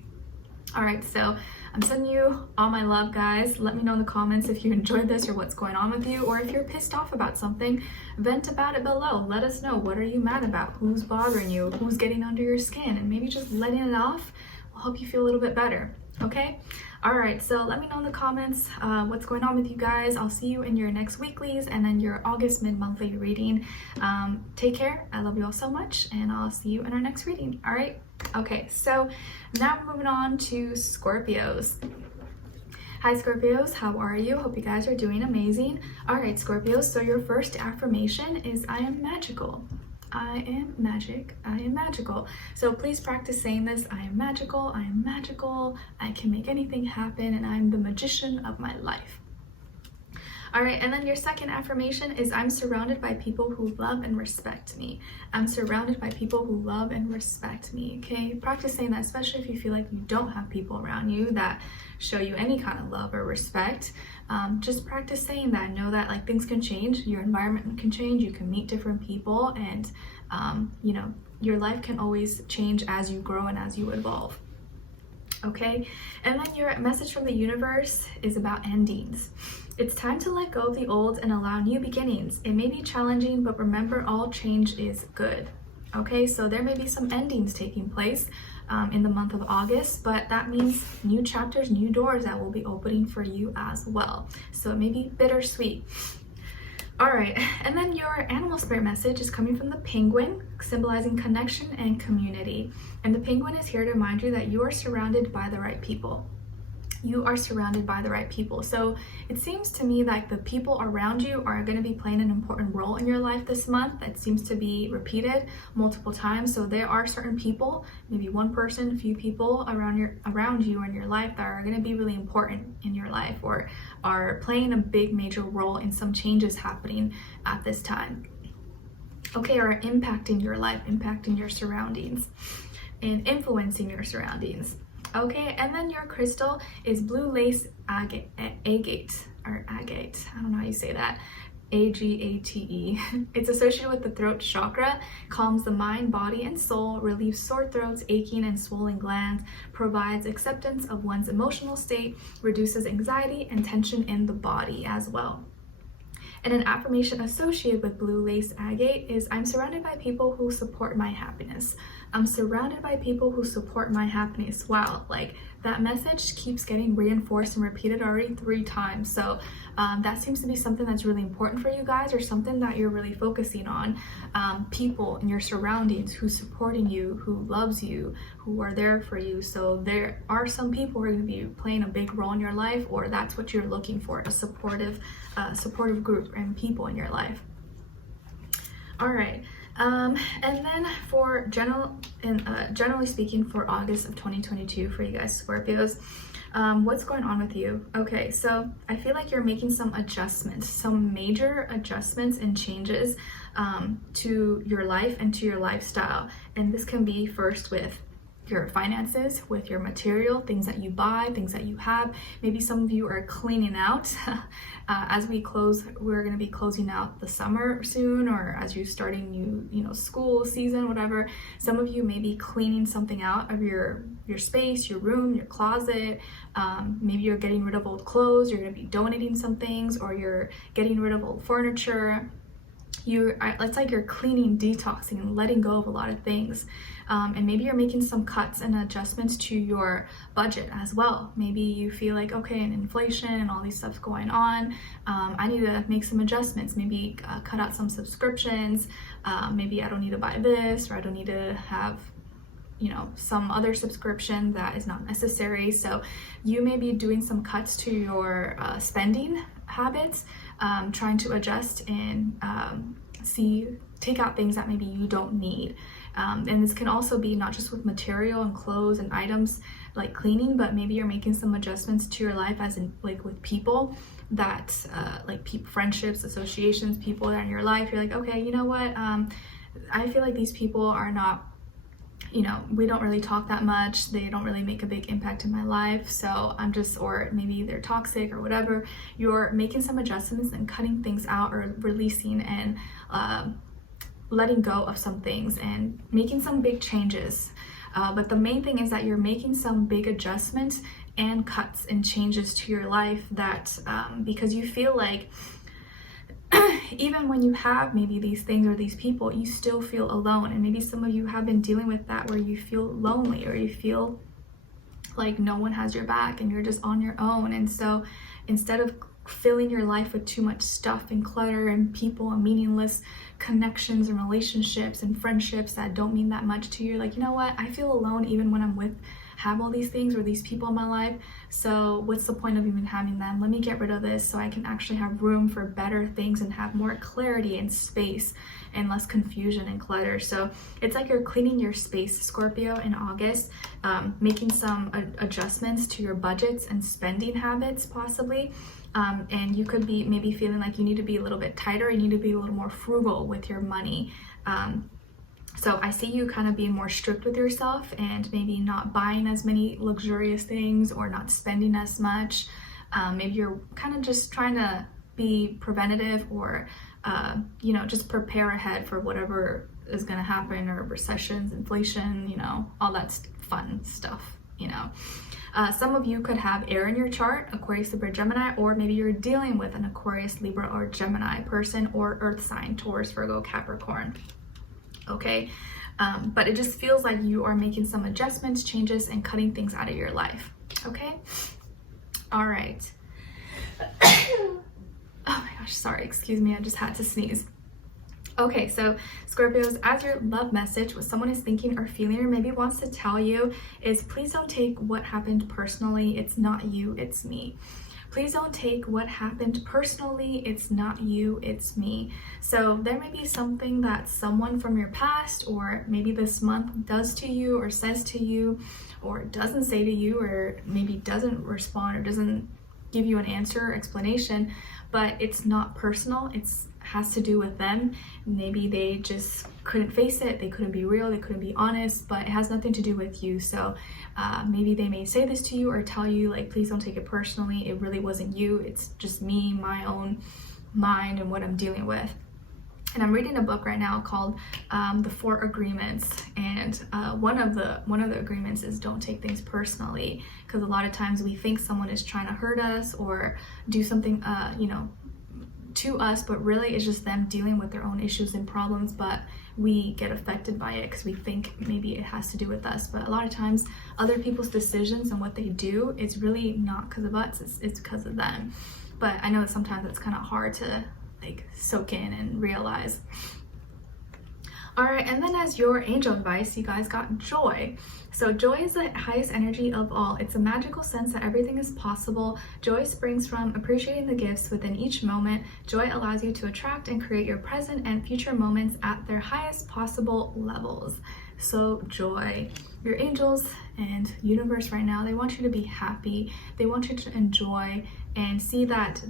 All right, so I'm sending you all my love, guys. Let me know in the comments if you enjoyed this or what's going on with you, or if you're pissed off about something, vent about it below. Let us know, what are you mad about? Who's bothering you? Who's getting under your skin? And maybe just letting it off will help you feel a little bit better, okay? All right, so let me know in the comments what's going on with you guys. I'll see you in your next weeklies and then your August mid-monthly reading. Take care. I love you all so much, and I'll see you in our next reading. All right? Okay, so now we're moving on to Scorpios. Hi Scorpios, how are you? Hope you guys are doing amazing. All right, Scorpios, so your first affirmation is I am magical. I am magic. I am magical. So please practice saying this. I am magical. I am magical. I can make anything happen, and I'm the magician of my life. All right, and then your second affirmation is I'm surrounded by people who love and respect me. I'm surrounded by people who love and respect me, okay? Practice saying that, especially if you feel like you don't have people around you that show you any kind of love or respect. Just practice saying that. Know that like things can change, your environment can change, you can meet different people, and you know, your life can always change as you grow and as you evolve. Okay, and then your message from the universe is about endings. It's time to let go of the old and allow new beginnings. It may be challenging, but remember, all change is good. Okay, so there may be some endings taking place in the month of August, but that means new chapters, new doors that will be opening for you as well. So it may be bittersweet. All right, and then your animal spirit message is coming from the penguin, symbolizing connection and community. And the penguin is here to remind you that you are surrounded by the right people. You are surrounded by the right people. So it seems to me like the people around you are going to be playing an important role in your life this month. That seems to be repeated multiple times. So there are certain people, maybe one person, a few people around you or in your life that are going to be really important in your life, or are playing a big major role in some changes happening at this time. Okay, or impacting your life, impacting your surroundings, and influencing your surroundings. Okay, and then your crystal is blue lace agate, or agate, I don't know how you say that, A-G-A-T-E. It's associated with the throat chakra, calms the mind, body, and soul, relieves sore throats, aching and swollen glands, provides acceptance of one's emotional state, reduces anxiety and tension in the body as well. And an affirmation associated with blue lace agate is, I'm surrounded by people who support my happiness. I'm surrounded by people who support my happiness. Wow, like that message keeps getting reinforced and repeated already 3 times. So that seems to be something that's really important for you guys, or something that you're really focusing on. People in your surroundings who's supporting you, who loves you, who are there for you. So there are some people who are going to be playing a big role in your life, or that's what you're looking for, a supportive group and people in your life. All right. And then for generally speaking, for August of 2022 for you guys Scorpios, what's going on with you? Okay, so I feel like you're making some adjustments, some major adjustments and changes to your life and to your lifestyle. And this can be first with your finances, with your material, things that you buy, things that you have. Maybe some of you are cleaning out. As we close, we're going to be closing out the summer soon, or as you're starting new, school season, whatever. Some of you may be cleaning something out of your space, your room, your closet. Maybe you're getting rid of old clothes. You're going to be donating some things, or you're getting rid of old furniture. It's like you're cleaning, detoxing, and letting go of a lot of things. And maybe you're making some cuts and adjustments to your budget as well. Maybe you feel like, okay, and inflation and all these stuff's going on, I need to make some adjustments. Maybe cut out some subscriptions. Maybe I don't need to buy this, or I don't need to have some other subscription that is not necessary. So you may be doing some cuts to your spending habits, trying to adjust and take out things that maybe you don't need. And this can also be not just with material and clothes and items like cleaning, but maybe you're making some adjustments to your life, as in like with people that friendships, associations, people that are in your life. You're like, okay, you know what? I feel like these people are not, we don't really talk that much. They don't really make a big impact in my life. So or maybe they're toxic or whatever. You're making some adjustments and cutting things out, or releasing and letting go of some things and making some big changes. But the main thing is that you're making some big adjustments and cuts and changes to your life that because you feel like even when you have maybe these things or these people, you still feel alone. And maybe some of you have been dealing with that, where you feel lonely, or you feel like no one has your back and you're just on your own. And so instead of filling your life with too much stuff and clutter and people and meaningless connections and relationships and friendships that don't mean that much to you, like, you know what, I feel alone even when have all these things or these people in my life. So what's the point of even having them? Let me get rid of this so I can actually have room for better things and have more clarity and space and less confusion and clutter. So it's like you're cleaning your space, Scorpio, in August, making some adjustments to your budgets and spending habits possibly. And you could be maybe feeling like you need to be a little bit tighter, you need to be a little more frugal with your money. So I see you kind of being more strict with yourself and maybe not buying as many luxurious things or not spending as much. Maybe you're kind of just trying to be preventative or, just prepare ahead for whatever is going to happen, or recessions, inflation, you know, all that fun stuff, you know. Some of you could have air in your chart, Aquarius, Libra, Gemini, or maybe you're dealing with an Aquarius, Libra, or Gemini person, or earth sign, Taurus, Virgo, Capricorn. Okay, but it just feels like you are making some adjustments, changes, and cutting things out of your life. Okay, all right. Oh my gosh, sorry, excuse me, I just had to sneeze. Okay, so Scorpios, as your love message, what someone is thinking or feeling or maybe wants to tell you is, please don't take what happened personally. It's not you, it's me. Please don't take what happened personally. It's not you, it's me. So there may be something that someone from your past, or maybe this month, does to you or says to you, or doesn't say to you, or maybe doesn't respond or doesn't give you an answer or explanation, but it's not personal. It's has to do with them. Maybe they just couldn't face it, they couldn't be real, they couldn't be honest, but it has nothing to do with you. So maybe they may say this to you or tell you, like, please don't take it personally, it really wasn't you, it's just me, my own mind, and what I'm dealing with. And I'm reading a book right now called The 4 Agreements, and one of the agreements is don't take things personally, because a lot of times we think someone is trying to hurt us or do something you know, to us, but really it's just them dealing with their own issues and problems, but we get affected by it because we think maybe it has to do with us. But a lot of times other people's decisions and what they do, it's really not because of us, it's because of them. But I know that sometimes it's kind of hard to like soak in and realize. All right, and then as your angel advice, you guys got joy. So joy is the highest energy of all. It's a magical sense that everything is possible. Joy springs from appreciating the gifts within each moment. Joy allows you to attract and create your present and future moments at their highest possible levels. So joy, your angels and universe right now, they want you to be happy. They want you to enjoy and see that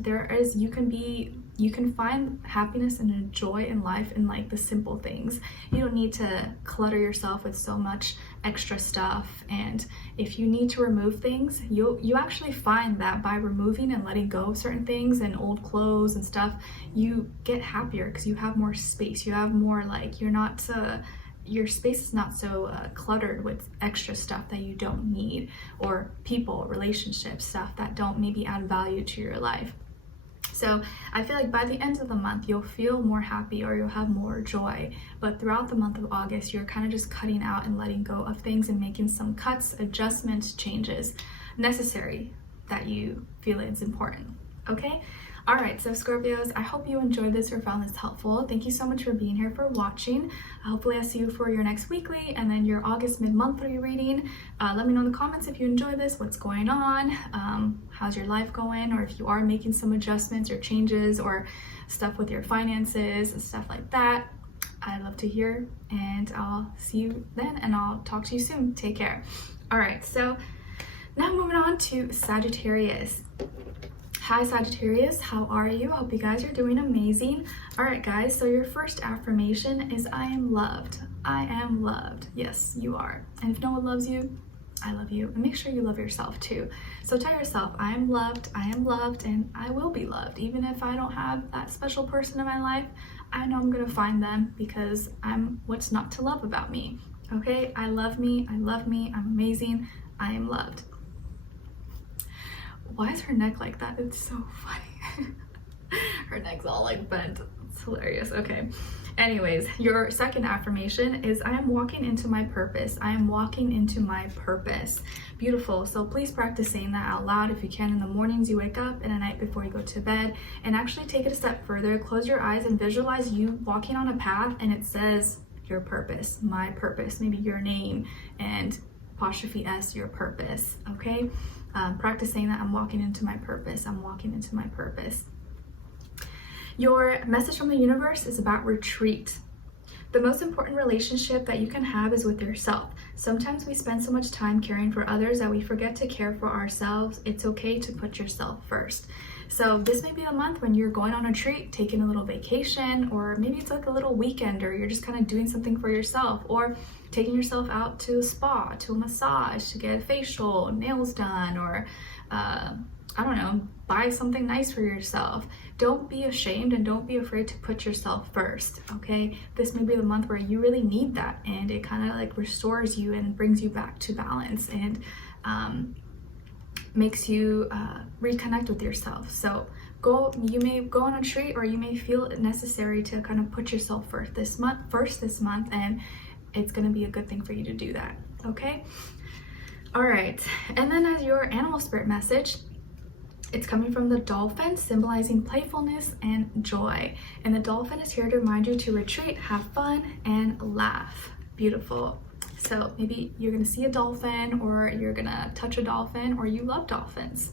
you can find happiness and joy in life in like the simple things. You don't need to clutter yourself with so much extra stuff. And if you need to remove things, you actually find that by removing and letting go of certain things and old clothes and stuff, you get happier because you have more space. You have more, like, you're not your space is not so cluttered with extra stuff that you don't need, or people, relationships, stuff that don't maybe add value to your life. So I feel like by the end of the month, you'll feel more happy or you'll have more joy. But throughout the month of August, you're kind of just cutting out and letting go of things and making some cuts, adjustments, changes necessary that you feel is important. Okay? All right, so Scorpios, I hope you enjoyed this or found this helpful. Thank you so much for being here, for watching. Hopefully I'll see you for your next weekly and then your August mid-monthly reading. Let me know in the comments if you enjoy this, what's going on, how's your life going, or if you are making some adjustments or changes or stuff with your finances and stuff like that. I'd love to hear, and I'll see you then, and I'll talk to you soon. Take care. All right, so now moving on to Sagittarius. Hi Sagittarius, how are you? I hope you guys are doing amazing. All right guys, so your first affirmation is I am loved. I am loved. Yes, you are. And if no one loves you, I love you. And make sure you love yourself too. So tell yourself, I am loved, and I will be loved. Even if I don't have that special person in my life, I know I'm gonna find them, because I'm what's not to love about me. Okay, I love me, I'm amazing, I am loved. Why is her neck like that? It's so funny. Her neck's all like bent. It's hilarious. Okay. Anyways, your second affirmation is I am walking into my purpose. I am walking into my purpose. Beautiful. So please practice saying that out loud if you can in the mornings you wake up and at night before you go to bed. And actually take it a step further. Close your eyes and visualize you walking on a path and it says your purpose, my purpose, maybe your name and apostrophe S, your purpose. Okay. Practice saying that I'm walking into my purpose. I'm walking into my purpose. Your message from the universe is about retreat. The most important relationship that you can have is with yourself. Sometimes we spend so much time caring for others that we forget to care for ourselves. It's okay to put yourself first. So this may be a month when you're going on a treat, taking a little vacation, or maybe it's like a little weekend, or you're just kind of doing something for yourself, or taking yourself out to a spa, to a massage, to get a facial, nails done, or I don't know, buy something nice for yourself. Don't be ashamed and don't be afraid to put yourself first, okay? This may be the month where you really need that, and it kind of like restores you and brings you back to balance, and makes you reconnect with yourself. So you may go on a treat, or you may feel it necessary to kind of put yourself first this month, and it's going to be a good thing for you to do that, okay? All right, and then as your animal spirit message, it's coming from the dolphin, symbolizing playfulness and joy. And the dolphin is here to remind you to retreat, have fun, and laugh. Beautiful. So maybe you're gonna see a dolphin, or you're gonna touch a dolphin, or you love dolphins.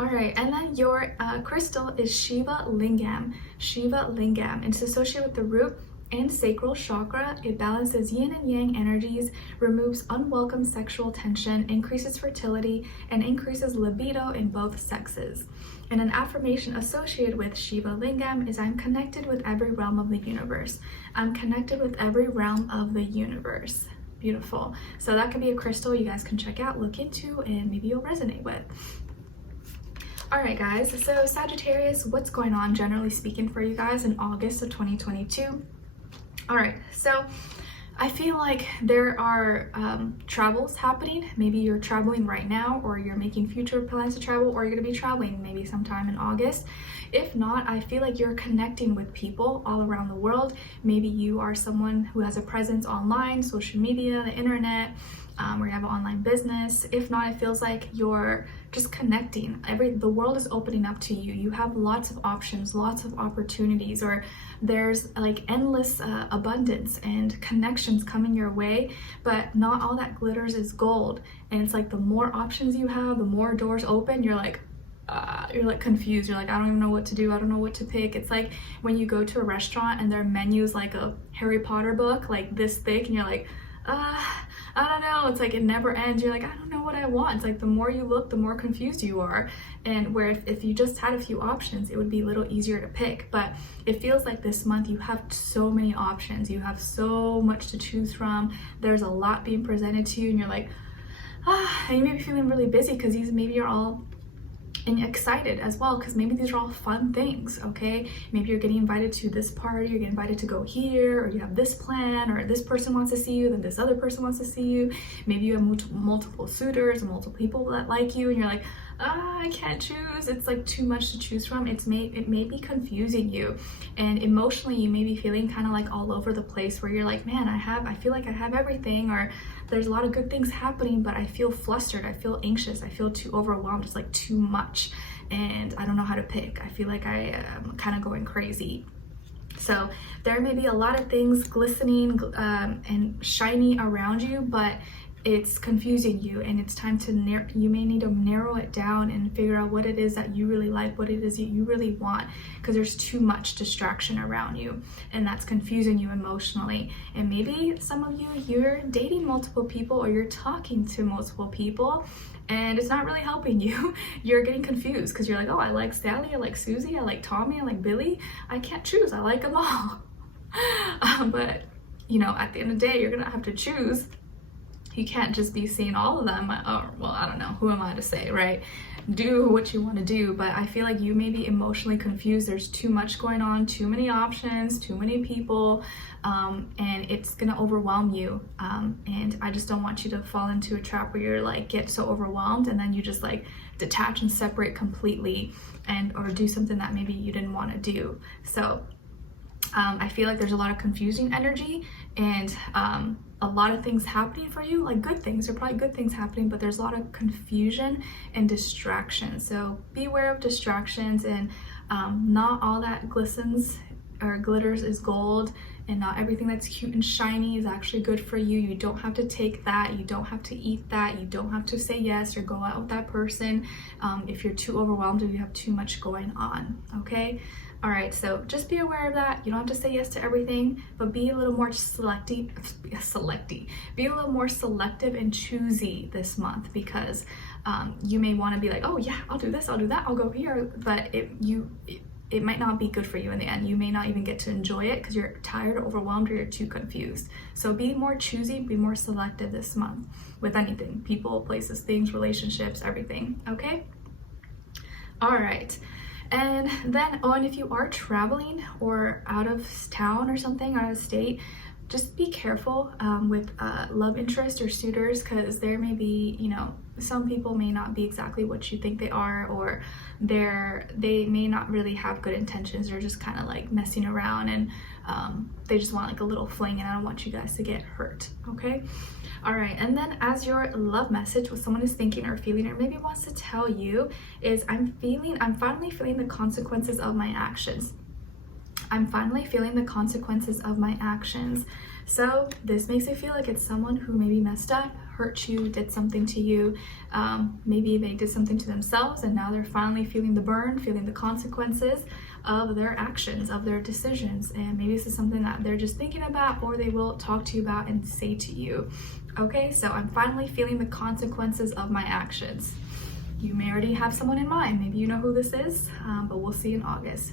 All right, and then your crystal is Shiva Lingam. Shiva Lingam. It's associated with the root and sacral chakra. It balances yin and yang energies, removes unwelcome sexual tension, increases fertility, and increases libido in both sexes. And an affirmation associated with Shiva Lingam is, I'm connected with every realm of the universe. I'm connected with every realm of the universe. Beautiful. So that could be a crystal you guys can check out, look into, and maybe you'll resonate with. All right, guys, so Sagittarius, what's going on generally speaking for you guys in August of 2022? All right, so I feel like there are travels happening. Maybe you're traveling right now, or you're making future plans to travel, or you're gonna be traveling maybe sometime in August. If not, I feel like you're connecting with people all around the world. Maybe you are someone who has a presence online, social media, the internet, or you have an online business. If not, it feels like you're just connecting. The world is opening up to you. You have lots of options, lots of opportunities, or there's like endless abundance and connections coming your way, but not all that glitters is gold. And it's like the more options you have, the more doors open, you're like confused. You're like, I don't even know what to do. I don't know what to pick. It's like when you go to a restaurant and their menu's like a Harry Potter book, like this thick, and you're like, I don't know. It's like it never ends. You're like, I don't know what I want. It's like the more you look, the more confused you are. And where if you just had a few options, it would be a little easier to pick. But it feels like this month you have so many options. You have so much to choose from. There's a lot being presented to you, and you're like, and you may be feeling really busy because maybe you're all and excited as well, because maybe these are all fun things, okay? Maybe you're getting invited to this party, you're getting invited to go here, or you have this plan, or this person wants to see you, then this other person wants to see you. Maybe you have multiple suitors, multiple people that like you, and you're like, I can't choose. It's like too much to choose from. It may be confusing you, and emotionally you may be feeling kind of like all over the place, where you're like, man, I feel like I have everything, or there's a lot of good things happening, but I feel flustered, I feel anxious, I feel too overwhelmed. It's like too much, and I don't know how to pick. I feel like I am kind of going crazy. So there may be a lot of things glistening and shiny around you, but it's confusing you, and it's time to you may need to narrow it down and figure out what it is that you really like, what it is that you really want, because there's too much distraction around you, and that's confusing you emotionally. And maybe some of you're dating multiple people, or you're talking to multiple people, and it's not really helping you. You're getting confused because you're like, oh, I like Sally, I like Susie, I like Tommy, I like Billy. I can't choose. I like them all. But you know, at the end of the day, you're gonna have to choose. You can't just be seeing all of them. Well, I don't know, who am I to say, right? Do what you want to do, but I feel like you may be emotionally confused. There's too much going on, too many options, too many people, and it's gonna overwhelm you. And I just don't want you to fall into a trap where you're like, get so overwhelmed, and then you just like detach and separate completely, or do something that maybe you didn't want to do. So I feel like there's a lot of confusing energy, and a lot of things happening for you, like good things. There are probably good things happening, but there's a lot of confusion and distraction. So beware of distractions, and not all that glistens or glitters is gold, and not everything that's cute and shiny is actually good for you. You don't have to take that. You don't have to eat that. You don't have to say yes or go out with that person if you're too overwhelmed or you have too much going on, okay? All right, so just be aware of that. You don't have to say yes to everything, but be a little more be a little more selective and choosy this month, because you may want to be like, oh yeah, I'll do this, I'll do that, I'll go here, but it might not be good for you in the end. You may not even get to enjoy it because you're tired, overwhelmed, or you're too confused. So be more choosy, be more selective this month with anything, people, places, things, relationships, everything, okay? All right. And then, oh, and if you are traveling or out of town or something, out of state, just be careful with love interest or suitors, because there may be, you know, some people may not be exactly what you think they are, or they may not really have good intentions. They're just kind of like messing around, and they just want like a little fling, and I don't want you guys to get hurt, okay? All right, and then as your love message, what someone is thinking or feeling or maybe wants to tell you is, I'm finally feeling the consequences of my actions. I'm finally feeling the consequences of my actions. So this makes it feel like it's someone who maybe messed up, hurt you, did something to you. Maybe they did something to themselves, and now they're finally feeling the burn, feeling the consequences of their actions, of their decisions. And maybe this is something that they're just thinking about, or they will talk to you about and say to you. Okay, so I'm finally feeling the consequences of my actions. You may already have someone in mind. Maybe you know who this is, but we'll see in August.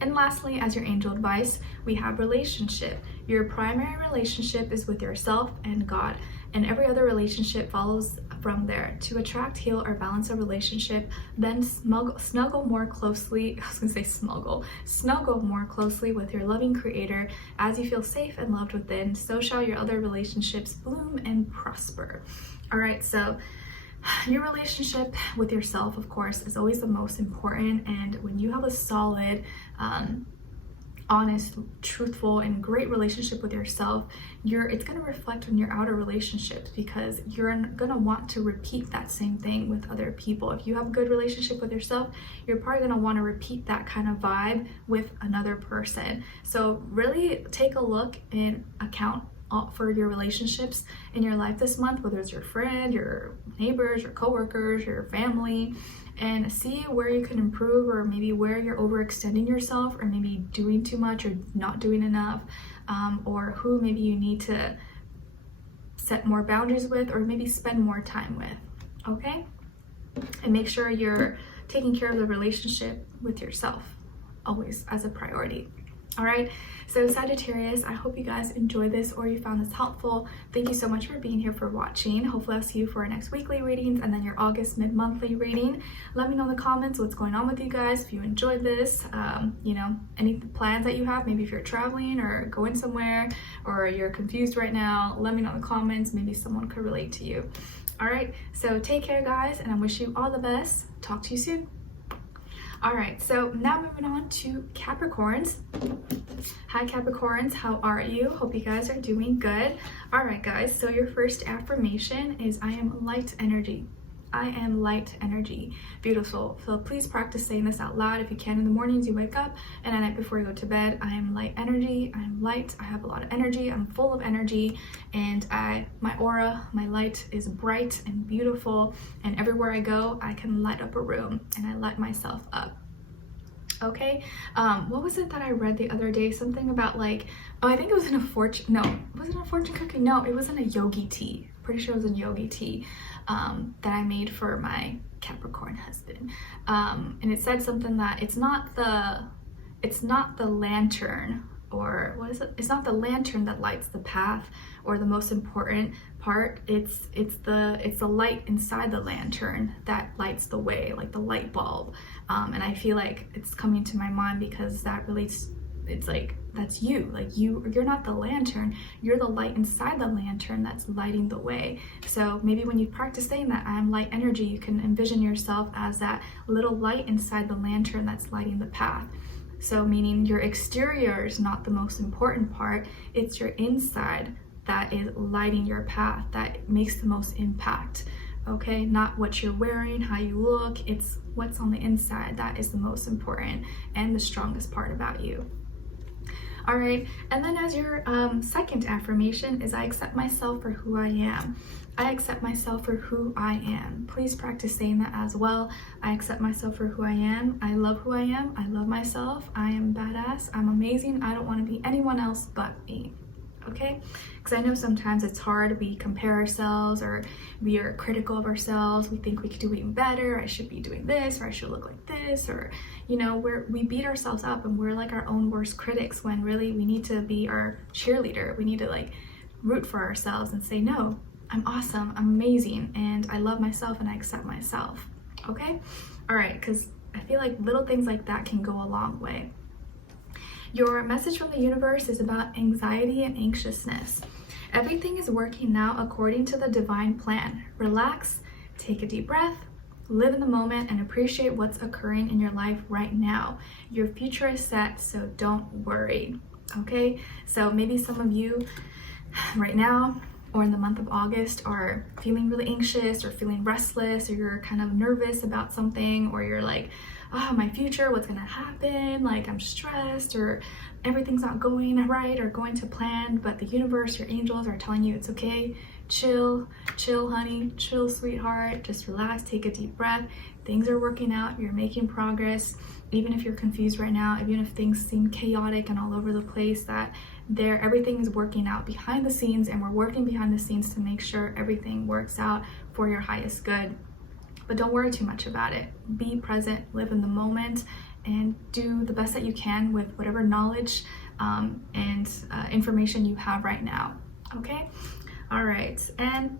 And lastly, as your angel advice, we have relationship. Your primary relationship is with yourself and God, and every other relationship follows from there. To attract, heal, or balance a relationship, then snuggle more closely, snuggle more closely with your loving creator. As you feel safe and loved within, so shall your other relationships bloom and prosper. All right, so your relationship with yourself, of course, is always the most important. And when you have a solid, honest, truthful, and great relationship with yourself, it's going to reflect on your outer relationships, because you're going to want to repeat that same thing with other people. If you have a good relationship with yourself, you're probably going to want to repeat that kind of vibe with another person. So really take a look and account for your relationships in your life this month, whether it's your friend, your neighbors, your coworkers, your family, and see where you can improve, or maybe where you're overextending yourself, or maybe doing too much or not doing enough, or who maybe you need to set more boundaries with, or maybe spend more time with, okay? And make sure you're taking care of the relationship with yourself always as a priority. All right, so Sagittarius, I hope you guys enjoyed this, or you found this helpful. Thank you so much for being here, for watching. Hopefully I'll see you for our next weekly readings, and then your August mid-monthly reading. Let me know in the comments what's going on with you guys, if you enjoyed this, you know, any plans that you have, maybe if you're traveling or going somewhere, or you're confused right now, let me know in the comments. Maybe someone could relate to you. All right, so take care, guys, and I wish you all the best. Talk to you soon. All right, so now moving on to Capricorns. Hi Capricorns, how are you? Hope you guys are doing good. All right guys, so your first affirmation is, I am light energy. I am light energy. Beautiful. So please practice saying this out loud if you can in the mornings you wake up, and at night before you go to bed. I am light energy. I am light. I have a lot of energy. I'm full of energy, and my aura, my light is bright and beautiful, and everywhere I go, I can light up a room, and I light myself up. Okay, what was it that I read the other day? Something about like, oh, I think it was in a fortune, no, was it a fortune cookie? No, it was in a yogi tea. Pretty sure it was a yogi tea that I made for my Capricorn husband. And it said something that it's not the lantern, or what is it? It's not the lantern that lights the path, or the most important part. It's the light inside the lantern that lights the way, like the light bulb. And I feel like it's coming to my mind because that relates. It's like, that's you. Like you're not the lantern, you're the light inside the lantern that's lighting the way. So maybe when you practice saying that, I'm light energy, you can envision yourself as that little light inside the lantern that's lighting the path. So meaning your exterior is not the most important part, it's your inside that is lighting your path, that makes the most impact. Okay, not what you're wearing, how you look, it's what's on the inside that is the most important and the strongest part about you. All right, and then as your second affirmation is I accept myself for who I am. I accept myself for who I am. Please practice saying that as well. I accept myself for who I am. I love who I am. I love myself. I am badass. I'm amazing. I don't want to be anyone else but me. Okay? Because I know sometimes it's hard. We compare ourselves, or we are critical of ourselves. We think we could do even better. I should be doing this, or I should look like this, or, you know, we beat ourselves up and we're like our own worst critics, when really we need to be our cheerleader. We need to like root for ourselves and say, no, I'm awesome, I'm amazing, and I love myself and I accept myself. Okay? All right, because I feel like little things like that can go a long way. Your message from the universe is about anxiety and anxiousness. Everything is working now according to the divine plan. Relax, take a deep breath, live in the moment, and appreciate what's occurring in your life right now. Your future is set, so don't worry. Okay? So maybe some of you right now, or in the month of August, are feeling really anxious or feeling restless, or you're kind of nervous about something, or you're like, oh, my future, what's gonna happen? Like, I'm stressed, or everything's not going right or going to plan, but the universe, your angels are telling you it's okay. Chill, honey, chill, sweetheart. Just relax, take a deep breath. Things are working out, you're making progress. Even if you're confused right now, even if things seem chaotic and all over the place, that everything is working out behind the scenes, and we're working behind the scenes to make sure everything works out for your highest good. But don't worry too much about it. Be present, live in the moment, and do the best that you can with whatever knowledge and information you have right now. Okay? All right. And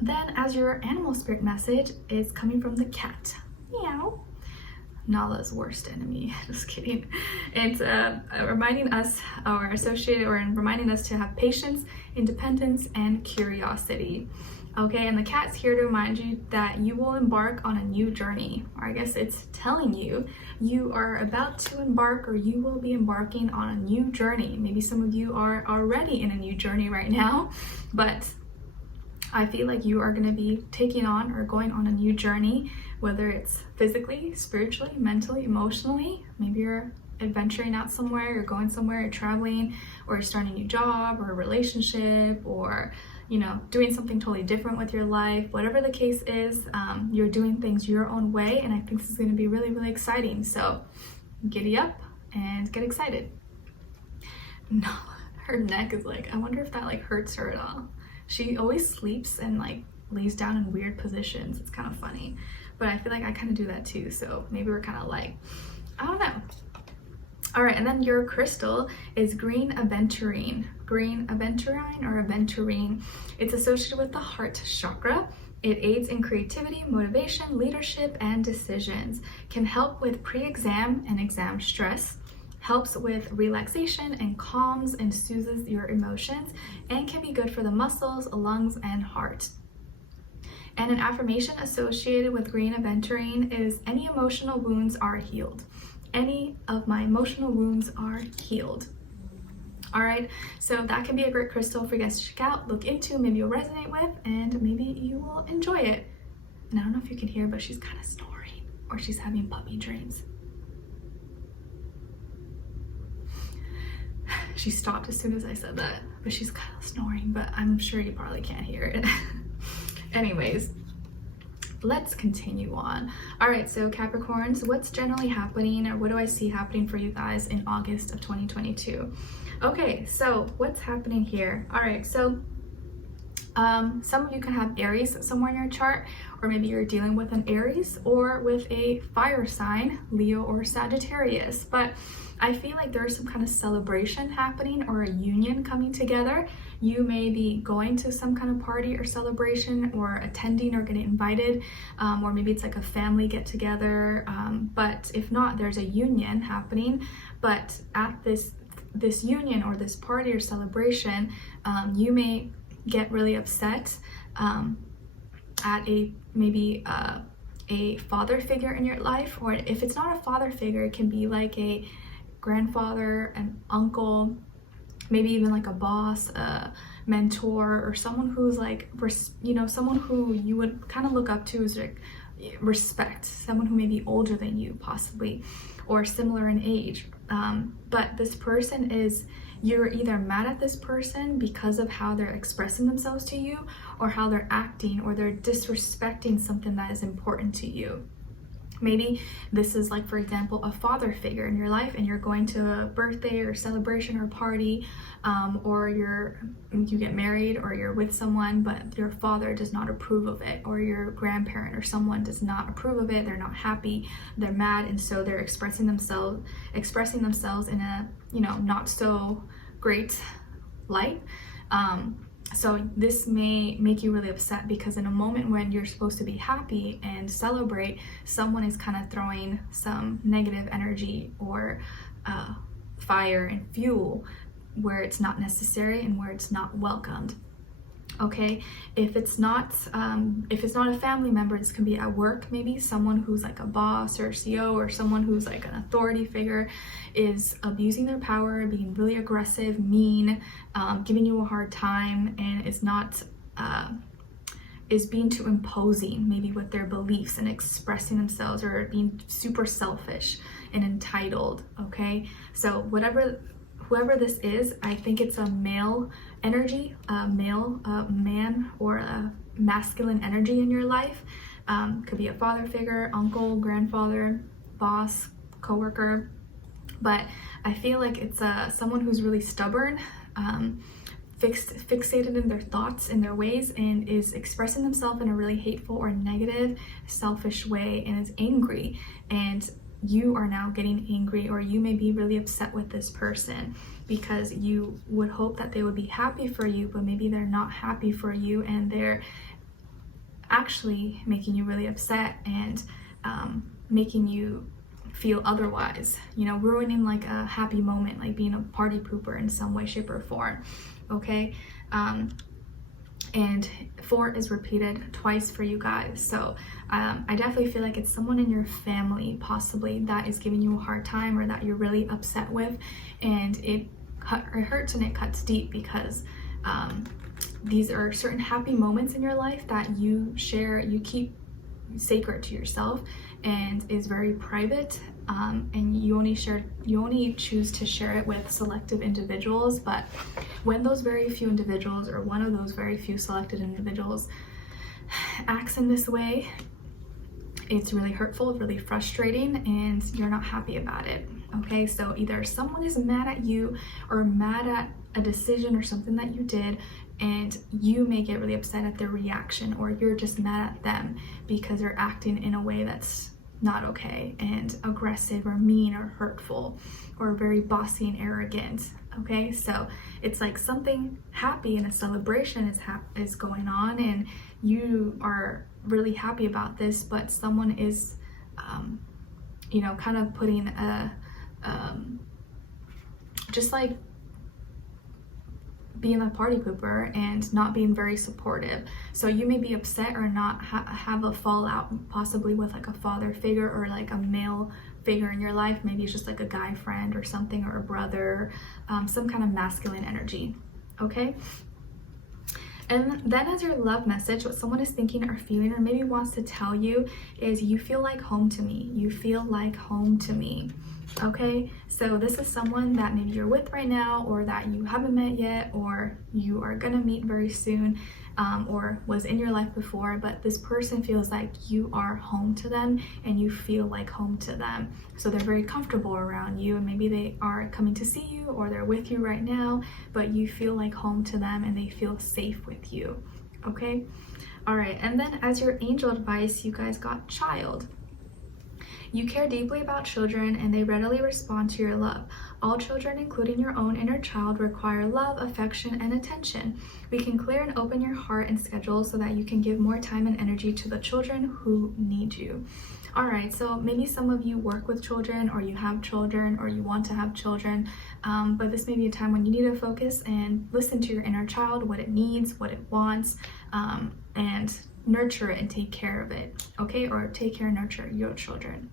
then as your animal spirit message is coming from the cat. Meow. Nala's worst enemy. Just kidding. It's reminding us, or associated, or reminding us to have patience, independence, and curiosity. Okay, and the cat's here to remind you that you will embark on a new journey. Or I guess it's telling you you are about to embark, or you will be embarking on a new journey. Maybe some of you are already in a new journey right now, but I feel like you are going to be taking on or going on a new journey, whether it's physically, spiritually, mentally, emotionally. Maybe you're adventuring out somewhere, you're going somewhere, you're traveling, or you're starting a new job or a relationship, or, you know, doing something totally different with your life. Whatever the case is, you're doing things your own way, and I think this is going to be really, really exciting. So giddy up and get excited. No, her neck is like, I wonder if that like hurts her at all. She always sleeps and like lays down in weird positions. It's kind of funny, but I feel like I kind of do that too. So maybe we're kind of like, I don't know. All right, and then your crystal is green aventurine. Green aventurine or aventurine. It's associated with the heart chakra. It aids in creativity, motivation, leadership, and decisions. Can help with pre-exam and exam stress. Helps with relaxation and calms and soothes your emotions, and can be good for the muscles, lungs, and heart. And an affirmation associated with green aventurine is any emotional wounds are healed. Any of my emotional wounds are healed. All right, so that can be a great crystal for you guys to check out, look into, maybe you'll resonate with, and maybe you will enjoy it. And I don't know if you can hear, but she's kind of snoring, or she's having puppy dreams. She stopped as soon as I said that, but she's kind of snoring, but I'm sure you probably can't hear it. Anyways, let's continue on. All right, so Capricorns, what's generally happening, or what do I see happening for you guys in August of 2022? Okay, so what's happening here? All right, so some of you can have Aries somewhere in your chart, or maybe you're dealing with an Aries or with a fire sign, Leo or Sagittarius. But I feel like there's some kind of celebration happening, or a union coming together. You may be going to some kind of party or celebration, or attending or getting invited, or maybe it's like a family get together. But if not, there's a union happening. But at this union or this party or celebration, you may get really upset at maybe a father figure in your life, or if it's not a father figure, it can be like a grandfather, an uncle, maybe even like a boss, a mentor, or someone who's like, you know, someone who you would kind of look up to as like respect, someone who may be older than you possibly, or similar in age. But this person is, you're either mad at this person because of how they're expressing themselves to you, or how they're acting, or they're disrespecting something that is important to you. Maybe this is like, for example, a father figure in your life, and you're going to a birthday or celebration or party, or you get married, or you're with someone, but your father does not approve of it, or your grandparent or someone does not approve of it. They're not happy, they're mad, and so they're expressing themselves in a, you know, not so great light. So this may make you really upset, because in a moment when you're supposed to be happy and celebrate, someone is kind of throwing some negative energy or fire and fuel where it's not necessary and where it's not welcomed. Okay, if it's not a family member, this can be at work. Maybe someone who's like a boss or CEO, or someone who's like an authority figure is abusing their power, being really aggressive, mean, giving you a hard time, and is being too imposing, maybe with their beliefs and expressing themselves, or being super selfish and entitled. Okay, so whoever this is, I think it's a male energy, a man, or a masculine energy in your life. Could be a father figure, uncle, grandfather, boss, coworker. But I feel like it's someone who's really stubborn, fixated in their thoughts and their ways, and is expressing themselves in a really hateful or negative, selfish way, and is angry. And you are now getting angry, or you may be really upset with this person because you would hope that they would be happy for you, but maybe they're not happy for you, and they're actually making you really upset and making you feel otherwise, you know, ruining like a happy moment, like being a party pooper in some way, shape, or form. Okay, and 4 is repeated twice for you guys. So I definitely feel like it's someone in your family possibly that is giving you a hard time, or that you're really upset with, and it hurts and it cuts deep, because these are certain happy moments in your life that you keep sacred to yourself, and is very private, and you only choose to share it with selective individuals. But when those very few individuals, or one of those very few selected individuals, acts in this way, it's really hurtful, really frustrating, and you're not happy about it. Okay, so either someone is mad at you, or mad at a decision or something that you did, and you may get really upset at their reaction, or you're just mad at them because they're acting in a way that's not okay, and aggressive or mean or hurtful, or very bossy and arrogant. Okay, so it's like something happy and a celebration is going on, and you are really happy about this, but someone is you know, kind of putting a just like being a party pooper and not being very supportive. So you may be upset, or not have a fallout possibly with like a father figure, or like a male figure in your life. Maybe it's just like a guy friend or something, or a brother, some kind of masculine energy. Okay, and then as your love message, what someone is thinking or feeling, or maybe wants to tell you, is you feel like home to me. You feel like home to me. Okay, so this is someone that maybe you're with right now, or that you haven't met yet, or you are gonna meet very soon, or was in your life before, but this person feels like you are home to them, and you feel like home to them. So they're very comfortable around you, and maybe they are coming to see you, or they're with you right now, but you feel like home to them, and they feel safe with you. Okay, all right, and then as your angel advice, you guys got child. You care deeply about children, and they readily respond to your love. All children, including your own inner child, require love, affection, and attention. We can clear and open your heart and schedule so that you can give more time and energy to the children who need you. All right, so maybe some of you work with children, or you have children, or you want to have children, but this may be a time when you need to focus and listen to your inner child, what it needs, what it wants, and nurture it and take care of it, okay? Or take care and nurture your children.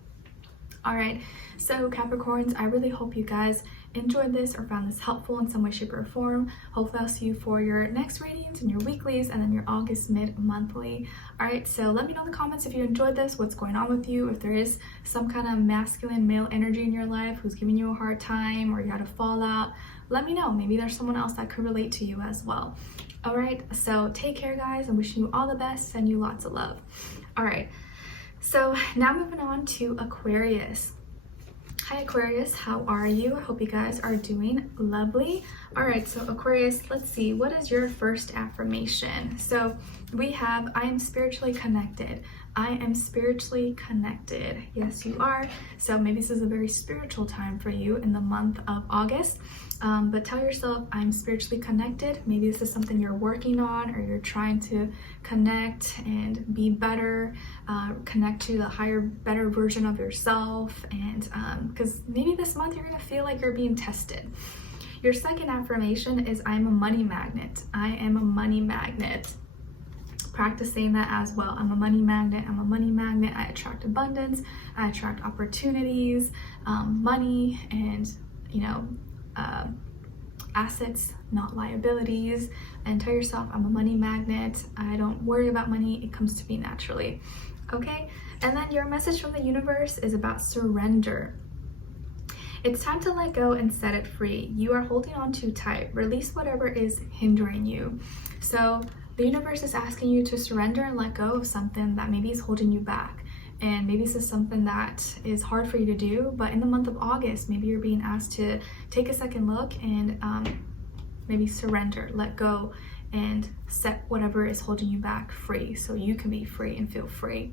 All right, so Capricorns, I really hope you guys enjoyed this or found this helpful in some way, shape, or form. Hopefully I'll see you for your next readings and your weeklies and then your August mid-monthly. All right, so let me know in the comments if you enjoyed this, what's going on with you, if there is some kind of masculine male energy in your life who's giving you a hard time or you had a fallout. Let me know. Maybe there's someone else that could relate to you as well. All right, so take care, guys. I'm wishing you all the best. Send you lots of love. All right, so now moving on to Aquarius. Hi Aquarius, how are you? I hope you guys are doing lovely. All right, so Aquarius, let's see, what is your first affirmation? So we have, I am spiritually connected. I am spiritually connected. Yes, you are. So maybe this is a very spiritual time for you in the month of August. But tell yourself, I'm spiritually connected. Maybe this is something you're working on or you're trying to connect and be better, connect to the higher, better version of yourself. And because maybe this month you're going to feel like you're being tested. Your second affirmation is I'm a money magnet. I am a money magnet. Practice saying that as well. I'm a money magnet. I'm a money magnet. I attract abundance. I attract opportunities, money, and assets, not liabilities. And tell yourself, I'm a money magnet. I don't worry about money. It comes to me naturally. Okay. And then your message from the universe is about surrender. It's time to let go and set it free. You are holding on too tight. Release whatever is hindering you. So the universe is asking you to surrender and let go of something that maybe is holding you back. And maybe this is something that is hard for you to do, but in the month of August, maybe you're being asked to take a second look and maybe surrender, let go, and set whatever is holding you back free so you can be free and feel free.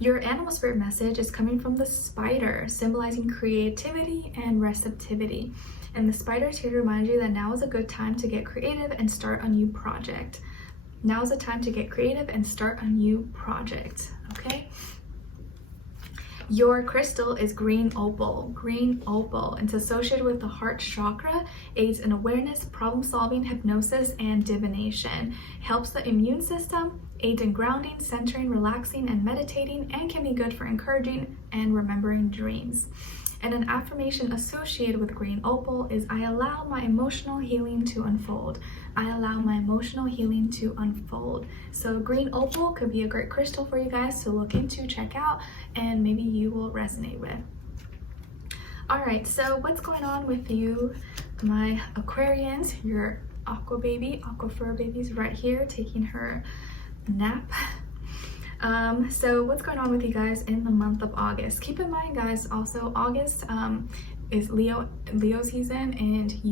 Your animal spirit message is coming from the spider, symbolizing creativity and receptivity. And the spider is here to remind you that now is a good time to get creative and start a new project. Now is the time to get creative and start a new project, okay? Your crystal is green opal. Green opal. It's associated with the heart chakra, aids in awareness, problem solving, hypnosis, and divination. Helps the immune system, aids in grounding, centering, relaxing, and meditating, and can be good for encouraging and remembering dreams. And an affirmation associated with green opal is I allow my emotional healing to unfold. I allow my emotional healing to unfold. So green opal could be a great crystal for you guys to look into, check out, and maybe you will resonate with. All right, so what's going on with you, my Aquarians? Your aqua baby, aqua fur baby's right here taking her nap. So what's going on with you guys in the month of August? Keep in mind, guys, also August is Leo season, and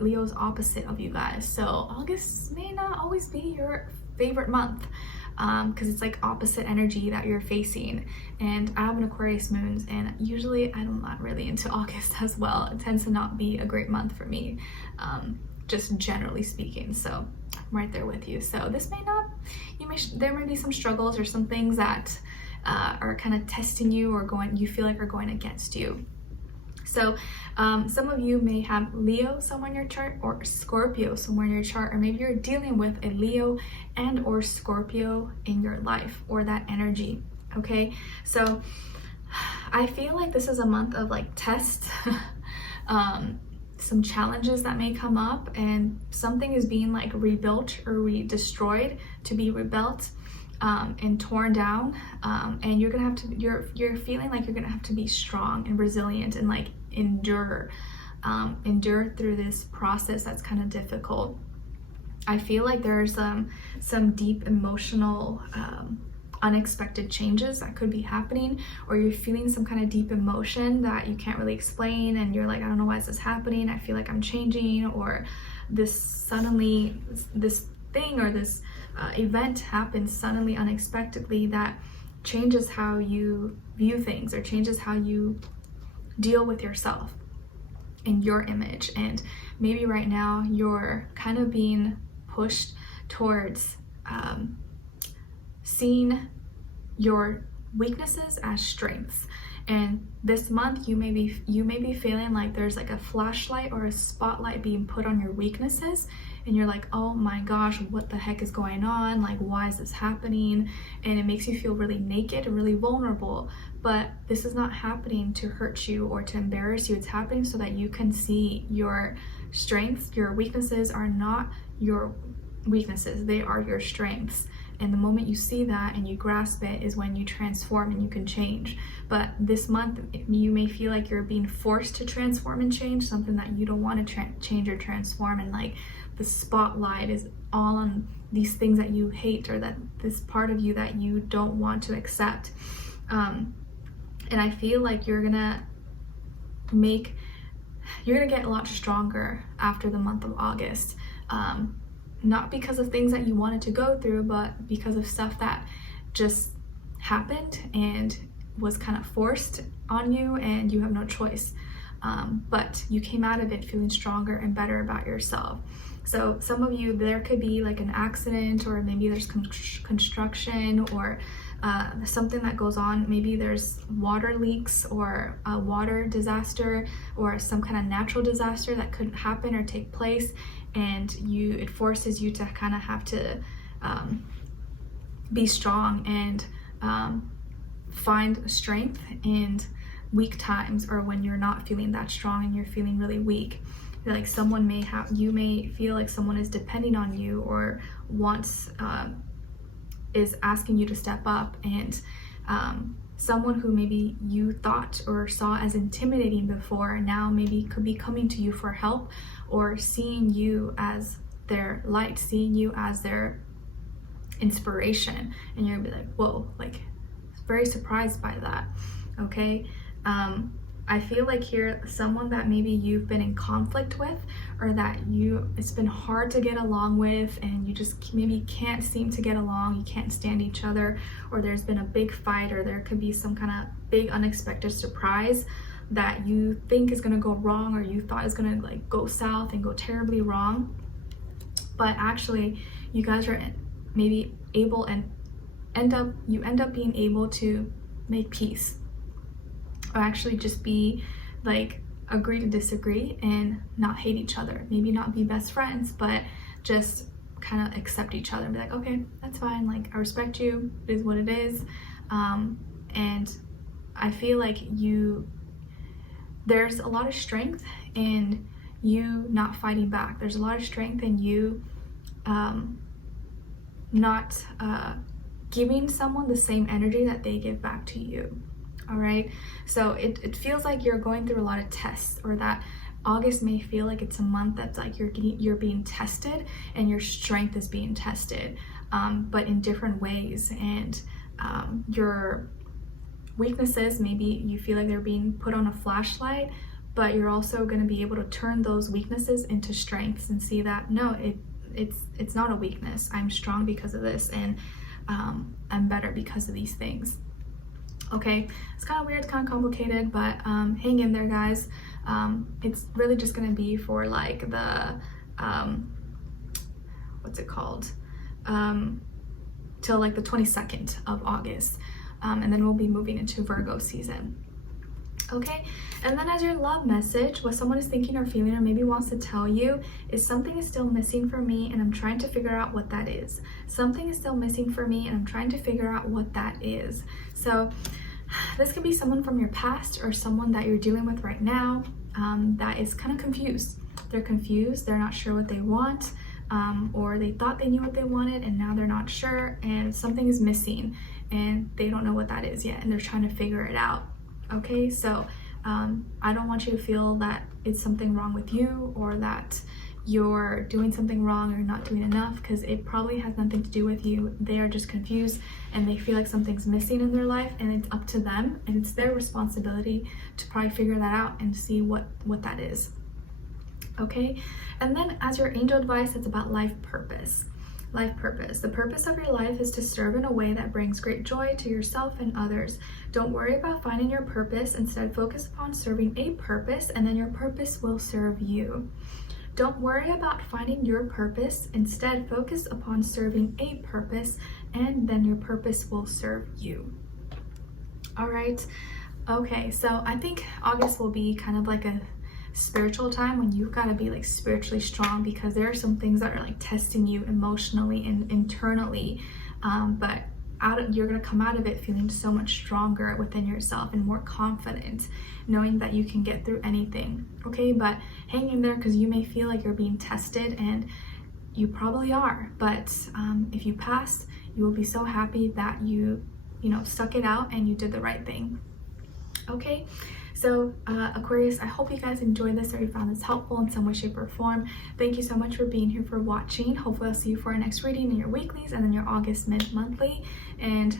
Leo's opposite of you guys. So August may not always be your favorite month because it's like opposite energy that you're facing. And I have an Aquarius moons, and usually I'm not really into August as well. It tends to not be a great month for me, just generally speaking. So I'm right there with you. So this may not, there may be some struggles or some things that are kind of testing you or you feel like are going against you. So some of you may have Leo somewhere in your chart or Scorpio somewhere in your chart, or maybe you're dealing with a Leo and or Scorpio in your life or that energy. Okay, so I feel like this is a month of like tests, some challenges that may come up, and something is being like rebuilt or destroyed to be rebuilt and torn down, and you're gonna have to, you're feeling like you're gonna have to be strong and resilient and like endure through this process that's kind of difficult. I feel like there's some deep emotional unexpected changes that could be happening, or you're feeling some kind of deep emotion that you can't really explain, and you're like, I don't know why is this happening, I feel like I'm changing, or this thing or this event happens suddenly, unexpectedly, that changes how you view things or changes how you deal with yourself and your image. And maybe right now you're kind of being pushed towards seeing your weaknesses as strengths. And this month you may be feeling like there's like a flashlight or a spotlight being put on your weaknesses, and you're like, oh my gosh, what the heck is going on? Like, why is this happening? And it makes you feel really naked and really vulnerable. But this is not happening to hurt you or to embarrass you. It's happening so that you can see your strengths. Your weaknesses are not your weaknesses, they are your strengths. And the moment you see that and you grasp it is when you transform and you can change. But this month, you may feel like you're being forced to transform and change, something that you don't want to change or transform. And like the spotlight is all on these things that you hate, or that this part of you that you don't want to accept. And I feel like you're gonna get a lot stronger after the month of August. Not because of things that you wanted to go through, but because of stuff that just happened and was kind of forced on you and you have no choice. But you came out of it feeling stronger and better about yourself. So some of you, there could be like an accident, or maybe there's construction, or something that goes on. Maybe there's water leaks, or a water disaster, or some kind of natural disaster that could happen or take place, and it forces you to kind of have to be strong and find strength in weak times, or when you're not feeling that strong and you're feeling really weak. Like you may feel like someone is depending on you, or is asking you to step up, and someone who maybe you thought or saw as intimidating before now maybe could be coming to you for help, or seeing you as their light, seeing you as their inspiration, and you're gonna be like, whoa, like very surprised by that. Okay, I feel like here, someone that maybe you've been in conflict with, or that it's been hard to get along with, and you just maybe can't seem to get along, you can't stand each other, or there's been a big fight, or there could be some kind of big unexpected surprise that you think is going to go wrong, or you thought is going to like go south and go terribly wrong. But actually you guys are maybe able and end up being able to make peace, or actually just be like, agree to disagree and not hate each other. Maybe not be best friends, but just kind of accept each other and be like, okay, that's fine, like I respect you, it is what it is. And I feel like there's a lot of strength in you not fighting back. There's a lot of strength in you not giving someone the same energy that they give back to you. All right, so it feels like you're going through a lot of tests, or that August may feel like it's a month that's like you're being tested, and your strength is being tested, but in different ways. And your weaknesses, maybe you feel like they're being put on a flashlight, but you're also going to be able to turn those weaknesses into strengths and see that no, it's not a weakness. I'm strong because of this, and I'm better because of these things. Okay, it's kind of weird, it's kind of complicated, but hang in there, guys. It's really just gonna be for like the what's it called, till like the 22nd of August, and then we'll be moving into Virgo season. Okay, and then as your love message, what someone is thinking or feeling, or maybe wants to tell you, is something is still missing for me, and I'm trying to figure out what that is. Something is still missing for me, and I'm trying to figure out what that is. So this could be someone from your past, or someone that you're dealing with right now, that is kind of confused. They're confused, they're not sure what they want, or they thought they knew what they wanted and now they're not sure, and something is missing and they don't know what that is yet, and they're trying to figure it out. Okay, so I don't want you to feel that it's something wrong with you, or that you're doing something wrong or not doing enough, because it probably has nothing to do with you. They are just confused and they feel like something's missing in their life, and it's up to them, and it's their responsibility to probably figure that out and see what that is. Okay, and then as your angel advice, it's about life purpose. Life purpose. The purpose of your life is to serve in a way that brings great joy to yourself and others. Don't worry about finding your purpose. Instead, focus upon serving a purpose, and then your purpose will serve you. Don't worry about finding your purpose. Instead, focus upon serving a purpose, and then your purpose will serve you. All right. Okay, so I think August will be kind of like a spiritual time when you've got to be like spiritually strong, because there are some things that are like testing you emotionally and internally, but you're going to come out of it feeling so much stronger within yourself and more confident, knowing that you can get through anything. Okay, but hang in there, because you may feel like you're being tested, and you probably are, but if you pass, you will be so happy that you stuck it out and you did the right thing. Okay, so Aquarius, I hope you guys enjoyed this or you found this helpful in some way, shape, or form. Thank you so much for being here, for watching. Hopefully I'll see you for our next reading in your weeklies and then your August mid-monthly. And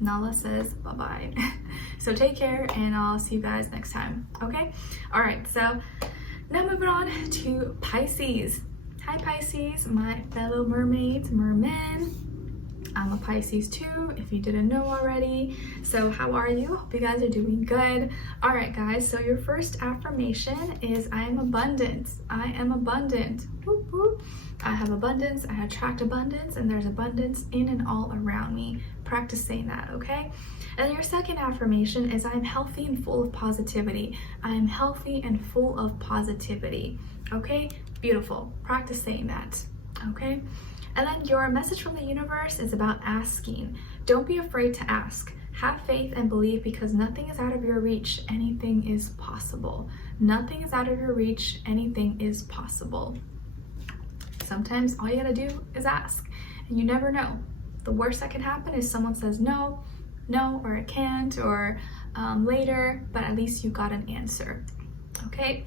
Nala says bye-bye. So take care, and I'll see you guys next time. Okay, all right, so now moving on to Pisces. Hi Pisces, my fellow mermaids, mermen. I'm a Pisces too, if you didn't know already. So how are you? Hope you guys are doing good. All right guys, so your first affirmation is I am abundant. I am abundant. Whoop, whoop. I have abundance, I attract abundance, and there's abundance in and all around me. Practice saying that, okay? And your second affirmation is I am healthy and full of positivity. I am healthy and full of positivity. Okay, beautiful. Practice saying that, okay? And then your message from the universe is about asking. Don't be afraid to ask. Have faith and believe, because nothing is out of your reach. Anything is possible. Nothing is out of your reach. Anything is possible. Sometimes all you gotta do is ask, and you never know. The worst that can happen is someone says no, or it can't, or later, but at least you got an answer. Okay?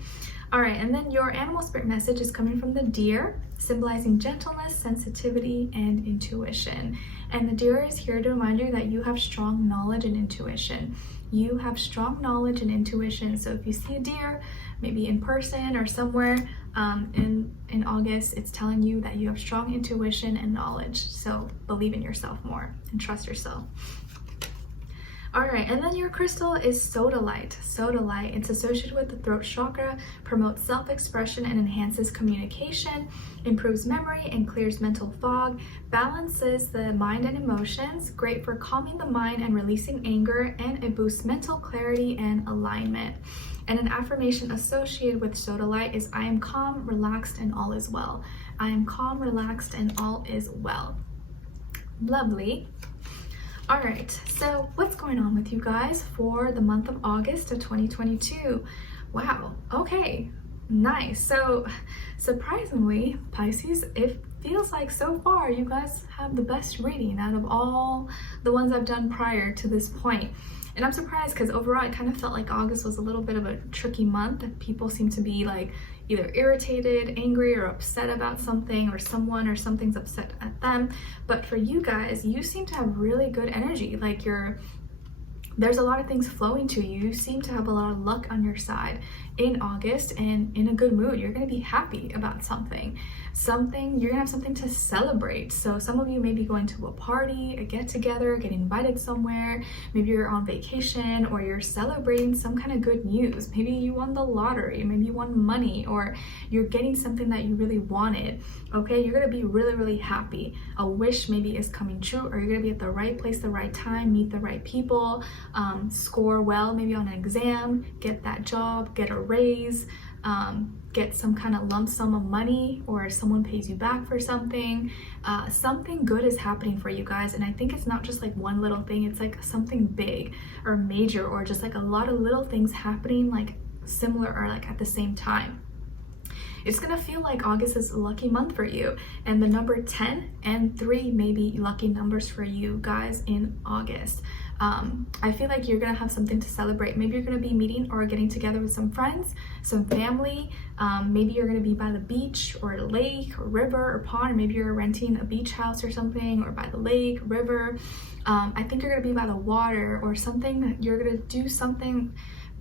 All right, and then your animal spirit message is coming from the deer, symbolizing gentleness, sensitivity, and intuition. And the deer is here to remind you that you have strong knowledge and intuition. You have strong knowledge and intuition. So if you see a deer, maybe in person or somewhere in August, it's telling you that you have strong intuition and knowledge. So believe in yourself more and trust yourself. All right, and then your crystal is sodalite. Sodalite, it's associated with the throat chakra, promotes self-expression and enhances communication, improves memory and clears mental fog, balances the mind and emotions, great for calming the mind and releasing anger, and it boosts mental clarity and alignment. And an affirmation associated with sodalite is I am calm, relaxed, and all is well. I am calm, relaxed, and all is well. Lovely. All right, so what's going on with you guys for the month of August of 2022? Wow, okay, nice. So surprisingly, Pisces, it feels like so far you guys have the best reading out of all the ones I've done prior to this point. And I'm surprised, because overall I kind of felt like August was a little bit of a tricky month, that people seem to be like either irritated, angry, or upset about something, or someone or something's upset at them. But for you guys, you seem to have really good energy. Like there's a lot of things flowing to you. You seem to have a lot of luck on your side in August, and in a good mood. You're going to be happy about something. You're gonna have something to celebrate. So some of you may be going to a party, a get-together, getting invited somewhere. Maybe you're on vacation, or you're celebrating some kind of good news. Maybe you won the lottery, maybe you won money, or you're getting something that you really wanted. Okay, you're gonna be really, really happy. A wish maybe is coming true, or you're gonna be at the right place, the right time, meet the right people, score well maybe on an exam, get that job, get a raise, get some kind of lump sum of money, or someone pays you back for something. Something good is happening for you guys, and I think it's not just like one little thing. It's like something big or major, or just like a lot of little things happening like similar or like at the same time. It's gonna feel like August is a lucky month for you, and the number 10 and 3 may be lucky numbers for you guys in August. I feel like you're gonna have something to celebrate. Maybe you're gonna be meeting or getting together with some friends, some family. Maybe you're gonna be by the beach or a lake or river or pond, or maybe you're renting a beach house or something, or by the lake, river. I think you're gonna be by the water or something. You're gonna do something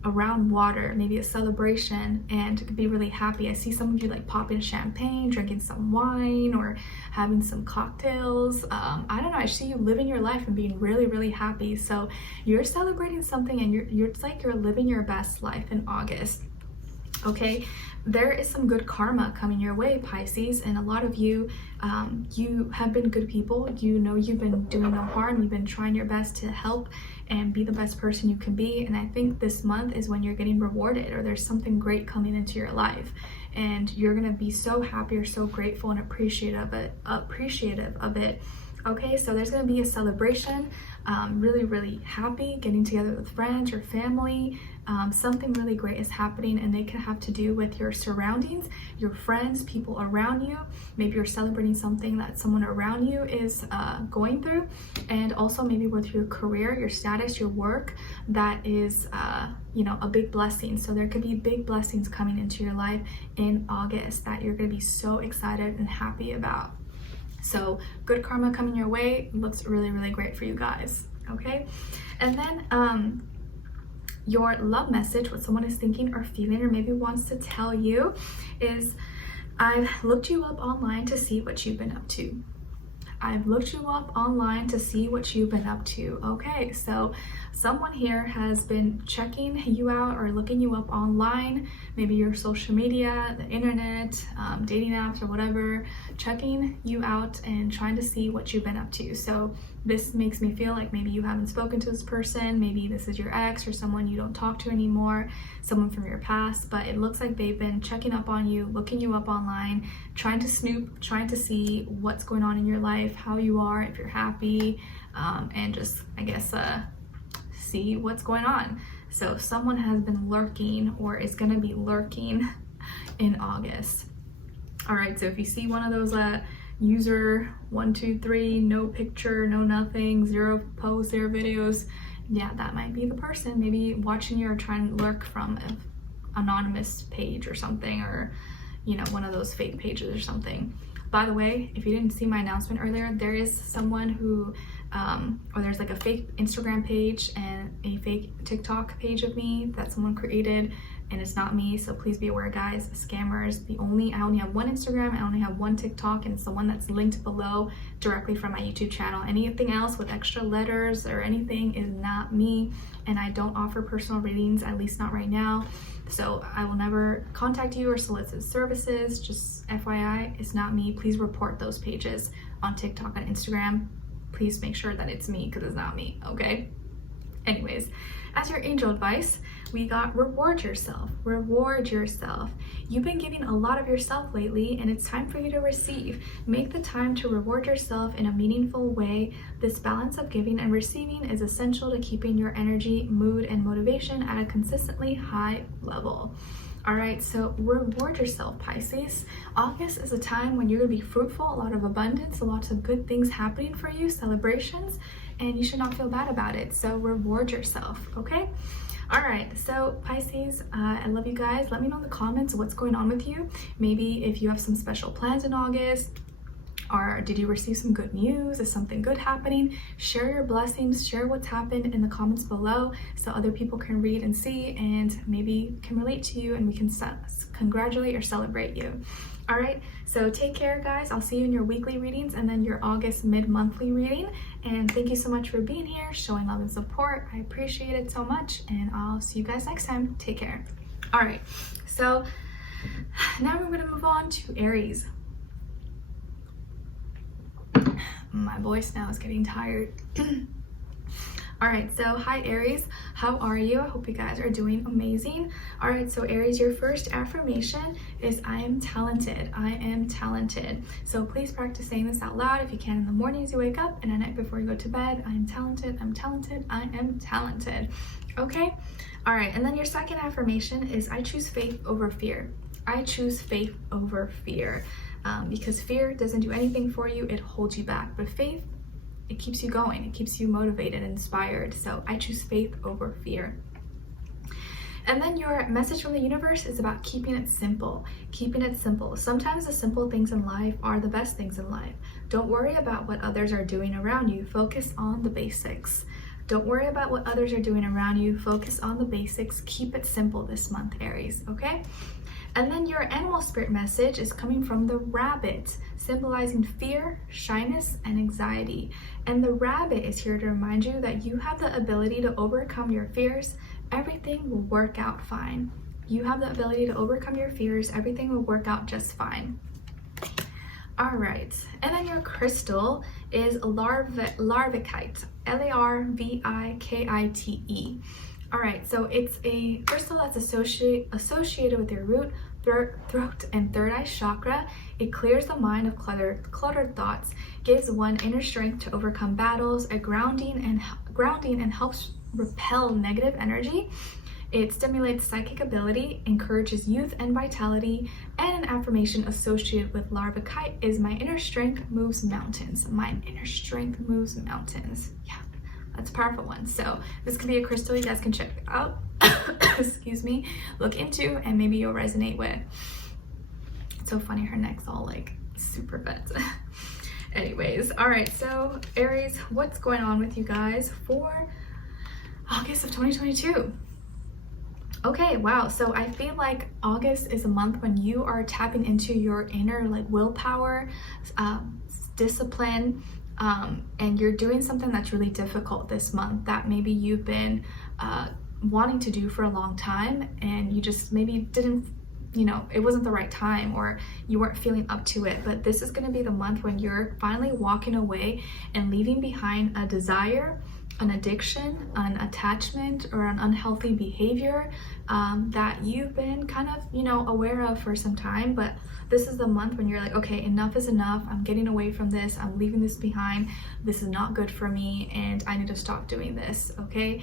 around water, maybe a celebration, and be really happy. I see some of you like popping champagne, drinking some wine, or having some cocktails. I don't know, I see you living your life and being really, really happy. So you're celebrating something, and it's like you're living your best life in August. Okay, there is some good karma coming your way, Pisces, and a lot of you, you have been good people. You know you've been doing no harm. You've been trying your best to help and be the best person you can be. And I think this month is when you're getting rewarded, or there's something great coming into your life, and you're gonna be so happy or so grateful and appreciative of it. Okay, so there's gonna be a celebration, really happy, getting together with friends or family. Something really great is happening, and they can have to do with your surroundings, your friends, people around you. Maybe you're celebrating something that someone around you is going through, and also maybe with your career, your status, your work, that is you know, a big blessing. So there could be big blessings coming into your life in August that you're going to be so excited and happy about. So good karma coming your way. Looks really great for you guys. Okay, and then your love message, what someone is thinking or feeling or maybe wants to tell you, is I've looked you up online to see what you've been up to. I've looked you up online to see what you've been up to. Okay, so someone here has been checking you out or looking you up online, maybe your social media, the internet, dating apps or whatever, checking you out and trying to see what you've been up to. So this makes me feel like maybe you haven't spoken to this person, maybe this is your ex or someone you don't talk to anymore, someone from your past, but it looks like they've been checking up on you, looking you up online, trying to snoop, trying to see what's going on in your life, how you are, if you're happy, and just, I guess, see what's going on. So someone has been lurking or is going to be lurking in August. All right, so if you see one of those user 123, no picture, no nothing, 0 posts, 0 videos, yeah, that might be the person maybe watching you or trying to lurk from an anonymous page or something, or you know, one of those fake pages or something. By the way, if you didn't see my announcement earlier, there is someone who or there's like a fake Instagram page and a fake TikTok page of me that someone created, and it's not me. So please be aware, guys, scammers. I only have one Instagram, I only have one TikTok, and it's the one that's linked below directly from my YouTube channel. Anything else with extra letters or anything is not me, and I don't offer personal readings, at least not right now. So I will never contact you or solicit services. Just FYI, it's not me. Please report those pages on TikTok and Instagram. Please make sure that it's me, because it's not me, okay? Anyways, as your angel advice, we got reward yourself. Reward yourself. You've been giving a lot of yourself lately, and it's time for you to receive. Make the time to reward yourself in a meaningful way. This balance of giving and receiving is essential to keeping your energy, mood, and motivation at a consistently high level. All right, so reward yourself, Pisces. August is a time when you're gonna be fruitful, a lot of abundance, lots of good things happening for you, celebrations, and you should not feel bad about it. So reward yourself, okay? All right, so Pisces, I love you guys. Let me know in the comments what's going on with you. Maybe if you have some special plans in August, or did you receive some good news? Is something good happening? Share your blessings, share what's happened in the comments below so other people can read and see and maybe can relate to you, and we can congratulate or celebrate you. All right, so take care, guys. I'll see you in your weekly readings and then your August mid-monthly reading. And thank you so much for being here, showing love and support. I appreciate it so much, and I'll see you guys next time. Take care. All right, so now we're gonna move on to Aries. My voice now is getting tired. All right, so hi Aries, how are you? I hope you guys are doing amazing. All right, so Aries, your first affirmation is I am talented. I am talented. So please practice saying this out loud if you can in the morning as you wake up, and at night before you go to bed. I am talented, I'm talented, I am talented. Okay, all right, and then your second affirmation is I choose faith over fear. I choose faith over fear. Because fear doesn't do anything for you, it holds you back. But faith, it keeps you going, it keeps you motivated and inspired. So I choose faith over fear. And then your message from the universe is about keeping it simple. Keeping it simple. Sometimes the simple things in life are the best things in life. Don't worry about what others are doing around you. Focus on the basics. Don't worry about what others are doing around you. Focus on the basics. Keep it simple this month, Aries, okay? And then your animal spirit message is coming from the rabbit, symbolizing fear, shyness, and anxiety. And the rabbit is here to remind you that you have the ability to overcome your fears. Everything will work out fine. You have the ability to overcome your fears. Everything will work out just fine. All right, and then your crystal is larvikite, Larvikite. All right, so it's a crystal that's associated with your root, throat, and third eye chakra. It clears the mind of cluttered thoughts, gives one inner strength to overcome battles, a grounding and helps repel negative energy. It stimulates psychic ability, encourages youth and vitality, and an affirmation associated with larvikite is my inner strength moves mountains. My inner strength moves mountains. Yeah, that's a powerful one. So this could be a crystal you guys can check out, excuse me, look into, and maybe you'll resonate with. It's so funny, her neck's all like super bent. Anyways, all right, so Aries, what's going on with you guys for August of 2022? Okay, wow, so I feel like August is a month when you are tapping into your inner like willpower, discipline, and you're doing something that's really difficult this month that maybe you've been wanting to do for a long time, and you just maybe didn't, you know, it wasn't the right time, or you weren't feeling up to it. But this is going to be the month when you're finally walking away and leaving behind a desire, an addiction, an attachment, or an unhealthy behavior that you've been kind of, you know, aware of for some time. But this is the month when you're like, okay, enough is enough. I'm getting away from this. I'm leaving this behind. This is not good for me, and I need to stop doing this, okay?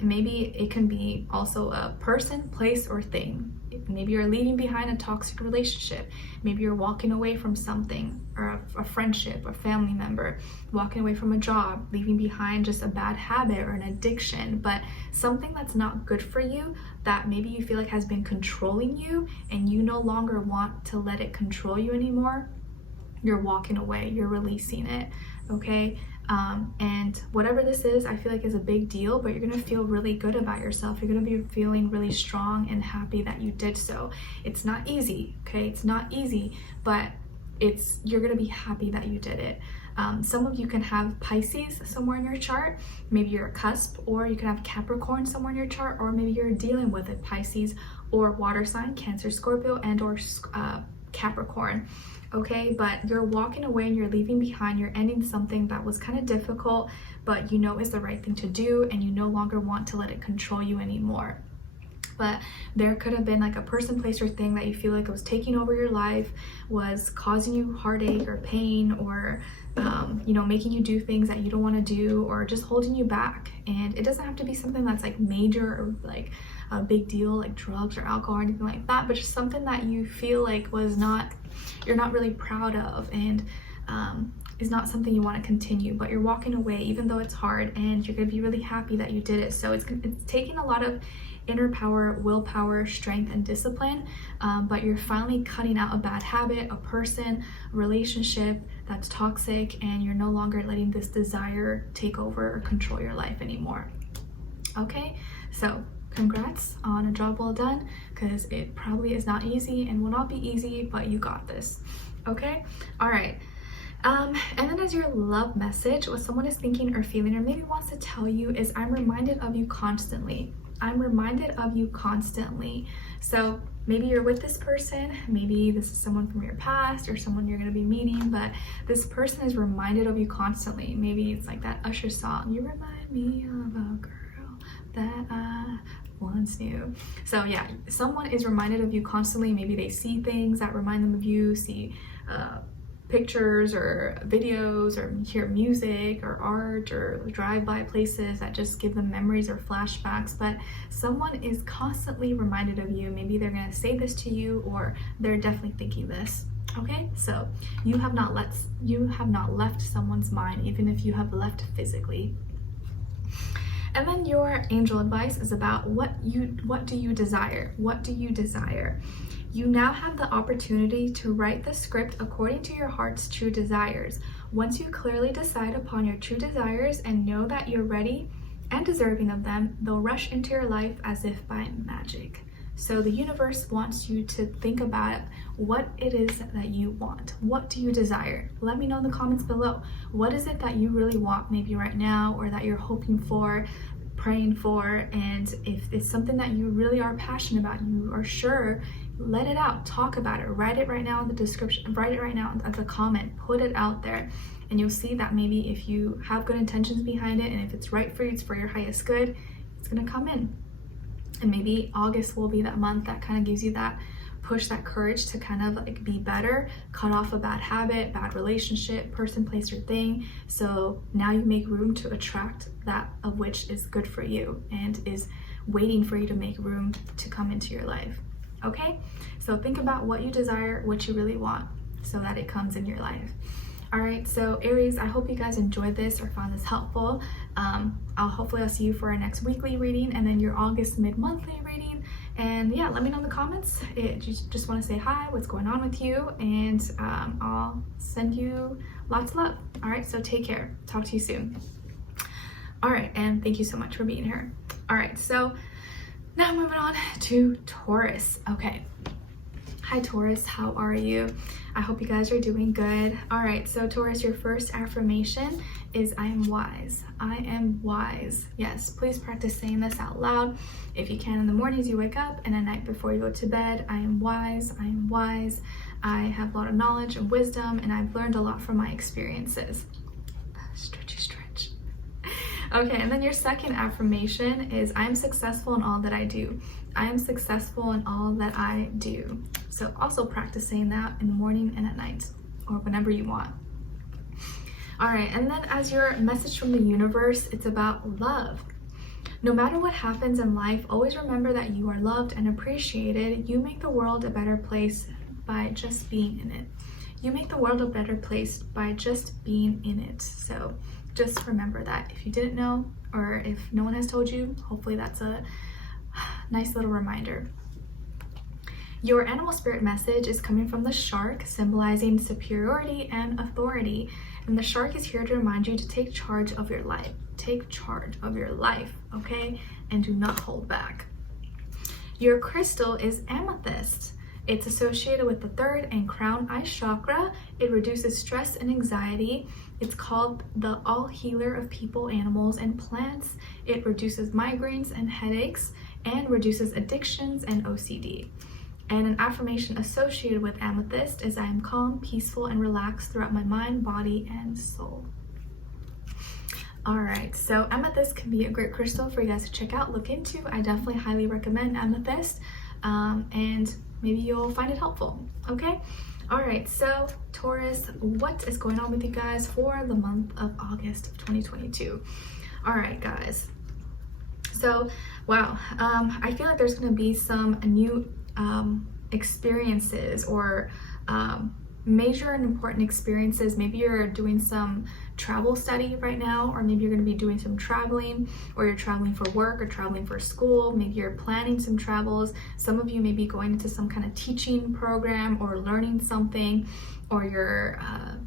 Maybe it can be also a person, place, or thing. Maybe you're leaving behind a toxic relationship. Maybe you're walking away from something, or a friendship, a family member, walking away from a job, leaving behind just a bad habit or an addiction, but something that's not good for you, that maybe you feel like has been controlling you, and you no longer want to let it control you anymore. You're walking away, you're releasing it, okay? And whatever this is, I feel like is a big deal, but you're gonna feel really good about yourself. You're gonna be feeling really strong and happy that you did so. It's not easy, okay? It's not easy, but you're gonna be happy that you did it. Some of you can have Pisces somewhere in your chart. Maybe you're a cusp, or you can have Capricorn somewhere in your chart, or maybe you're dealing with it, Pisces or water sign, Cancer, Scorpio, and or Capricorn. Okay, but you're walking away and you're leaving behind, you're ending something that was kind of difficult, but you know is the right thing to do, and you no longer want to let it control you anymore. But there could have been like a person, place, or thing that you feel like it was taking over your life, was causing you heartache or pain, or you know, making you do things that you don't want to do, or just holding you back. And it doesn't have to be something that's like major or like a big deal, like drugs or alcohol or anything like that, but just something that you feel like you're not really proud of, and is not something you want to continue, but you're walking away even though it's hard, and you're going to be really happy that you did it. So it's taking a lot of inner power, willpower, strength, and discipline, but you're finally cutting out a bad habit, a person, a relationship that's toxic, and you're no longer letting this desire take over or control your life anymore. Okay, so congrats on a job well done, because it probably is not easy and will not be easy, but you got this. Okay, all right. And then as your love message, what someone is thinking or feeling, or maybe wants to tell you, is I'm reminded of you constantly. I'm reminded of you constantly. So maybe you're with this person, maybe this is someone from your past or someone you're going to be meeting, but this person is reminded of you constantly. Maybe it's like that Usher song, you remind me of a girl that I once knew. So yeah, someone is reminded of you constantly. Maybe they see things that remind them of you, see pictures or videos, or hear music or art, or drive by places that just give them memories or flashbacks. But someone is constantly reminded of you. Maybe they're going to say this to you, or they're definitely thinking this. Okay, so you have not left someone's mind, even if you have left physically. And then your angel advice is about what do you desire? What do you desire? You now have the opportunity to write the script according to your heart's true desires. Once you clearly decide upon your true desires and know that you're ready and deserving of them, they'll rush into your life as if by magic. So the universe wants you to think about what it is that you want. What do you desire? Let me know in the comments below. What is it that you really want, maybe right now, or that you're hoping for? praying for. And if it's something that you really are passionate about, you are sure, let it out, talk about it, write it right now in the description, write it right now as a comment, put it out there. And you'll see that maybe if you have good intentions behind it, and if it's right for you, it's for your highest good, it's gonna come in. And maybe August will be that month that kind of gives you that push, that courage to kind of like be better, cut off a bad habit, bad relationship, person, place, or thing. So now you make room to attract that of which is good for you and is waiting for you to make room to come into your life. Okay, so think about what you desire, what you really want, so that it comes in your life. All right, so Aries, I hope you guys enjoyed this or found this helpful. Hopefully I'll see you for our next weekly reading and then your August mid-monthly reading. And yeah, let me know in the comments. Just want to say hi, what's going on with you, and I'll send you lots of love. All right, so take care. Talk to you soon. All right, and thank you so much for being here. All right, so now moving on to Taurus. Okay. Hi Taurus, how are you? I hope you guys are doing good. All right, so Taurus, your first affirmation is I am wise. I am wise. Yes, please practice saying this out loud. If you can in the mornings you wake up and at night before you go to bed, I am wise, I am wise. I have a lot of knowledge and wisdom, and I've learned a lot from my experiences. Stretchy stretch. Okay, and then your second affirmation is I am successful in all that I do. I am successful in all that I do. So also practice saying that in the morning and at night, or whenever you want. All right, and then as your message from the universe, it's about love. No matter what happens in life, always remember that you are loved and appreciated. You make the world a better place by just being in it. You make the world a better place by just being in it. So just remember that. If you didn't know, or if no one has told you, hopefully that's a nice little reminder. Your animal spirit message is coming from the shark, symbolizing superiority and authority. And the shark is here to remind you to take charge of your life. Take charge of your life, okay? And do not hold back. Your crystal is amethyst. It's associated with the third and crown eye chakra. It reduces stress and anxiety. It's called the all healer of people, animals, and plants. It reduces migraines and headaches and reduces addictions and OCD. And an affirmation associated with amethyst is I am calm, peaceful, and relaxed throughout my mind, body, and soul. All right, so amethyst can be a great crystal for you guys to check out, look into. I definitely highly recommend amethyst, and maybe you'll find it helpful, okay? All right, so Taurus, what is going on with you guys for the month of August of 2022? All right, guys. So, wow, I feel like there's gonna be some new experiences or major and important experiences. Maybe you're doing some travel study right now, or maybe you're going to be doing some traveling, or you're traveling for work or traveling for school. Maybe you're planning some travels. Some of you may be going into some kind of teaching program or learning something, or you're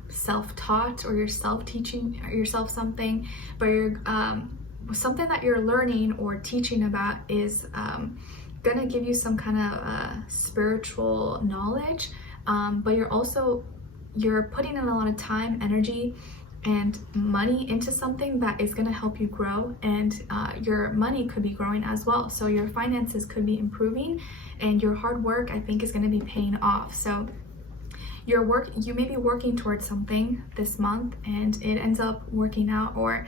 self-taught, or you're self-teaching yourself something, but you're something that you're learning or teaching about is gonna give you some kind of spiritual knowledge, but you're putting in a lot of time, energy, and money into something that is going to help you grow, and your money could be growing as well. So your finances could be improving, and your hard work, I think, is going to be paying off. So you may be working towards something this month and it ends up working out, or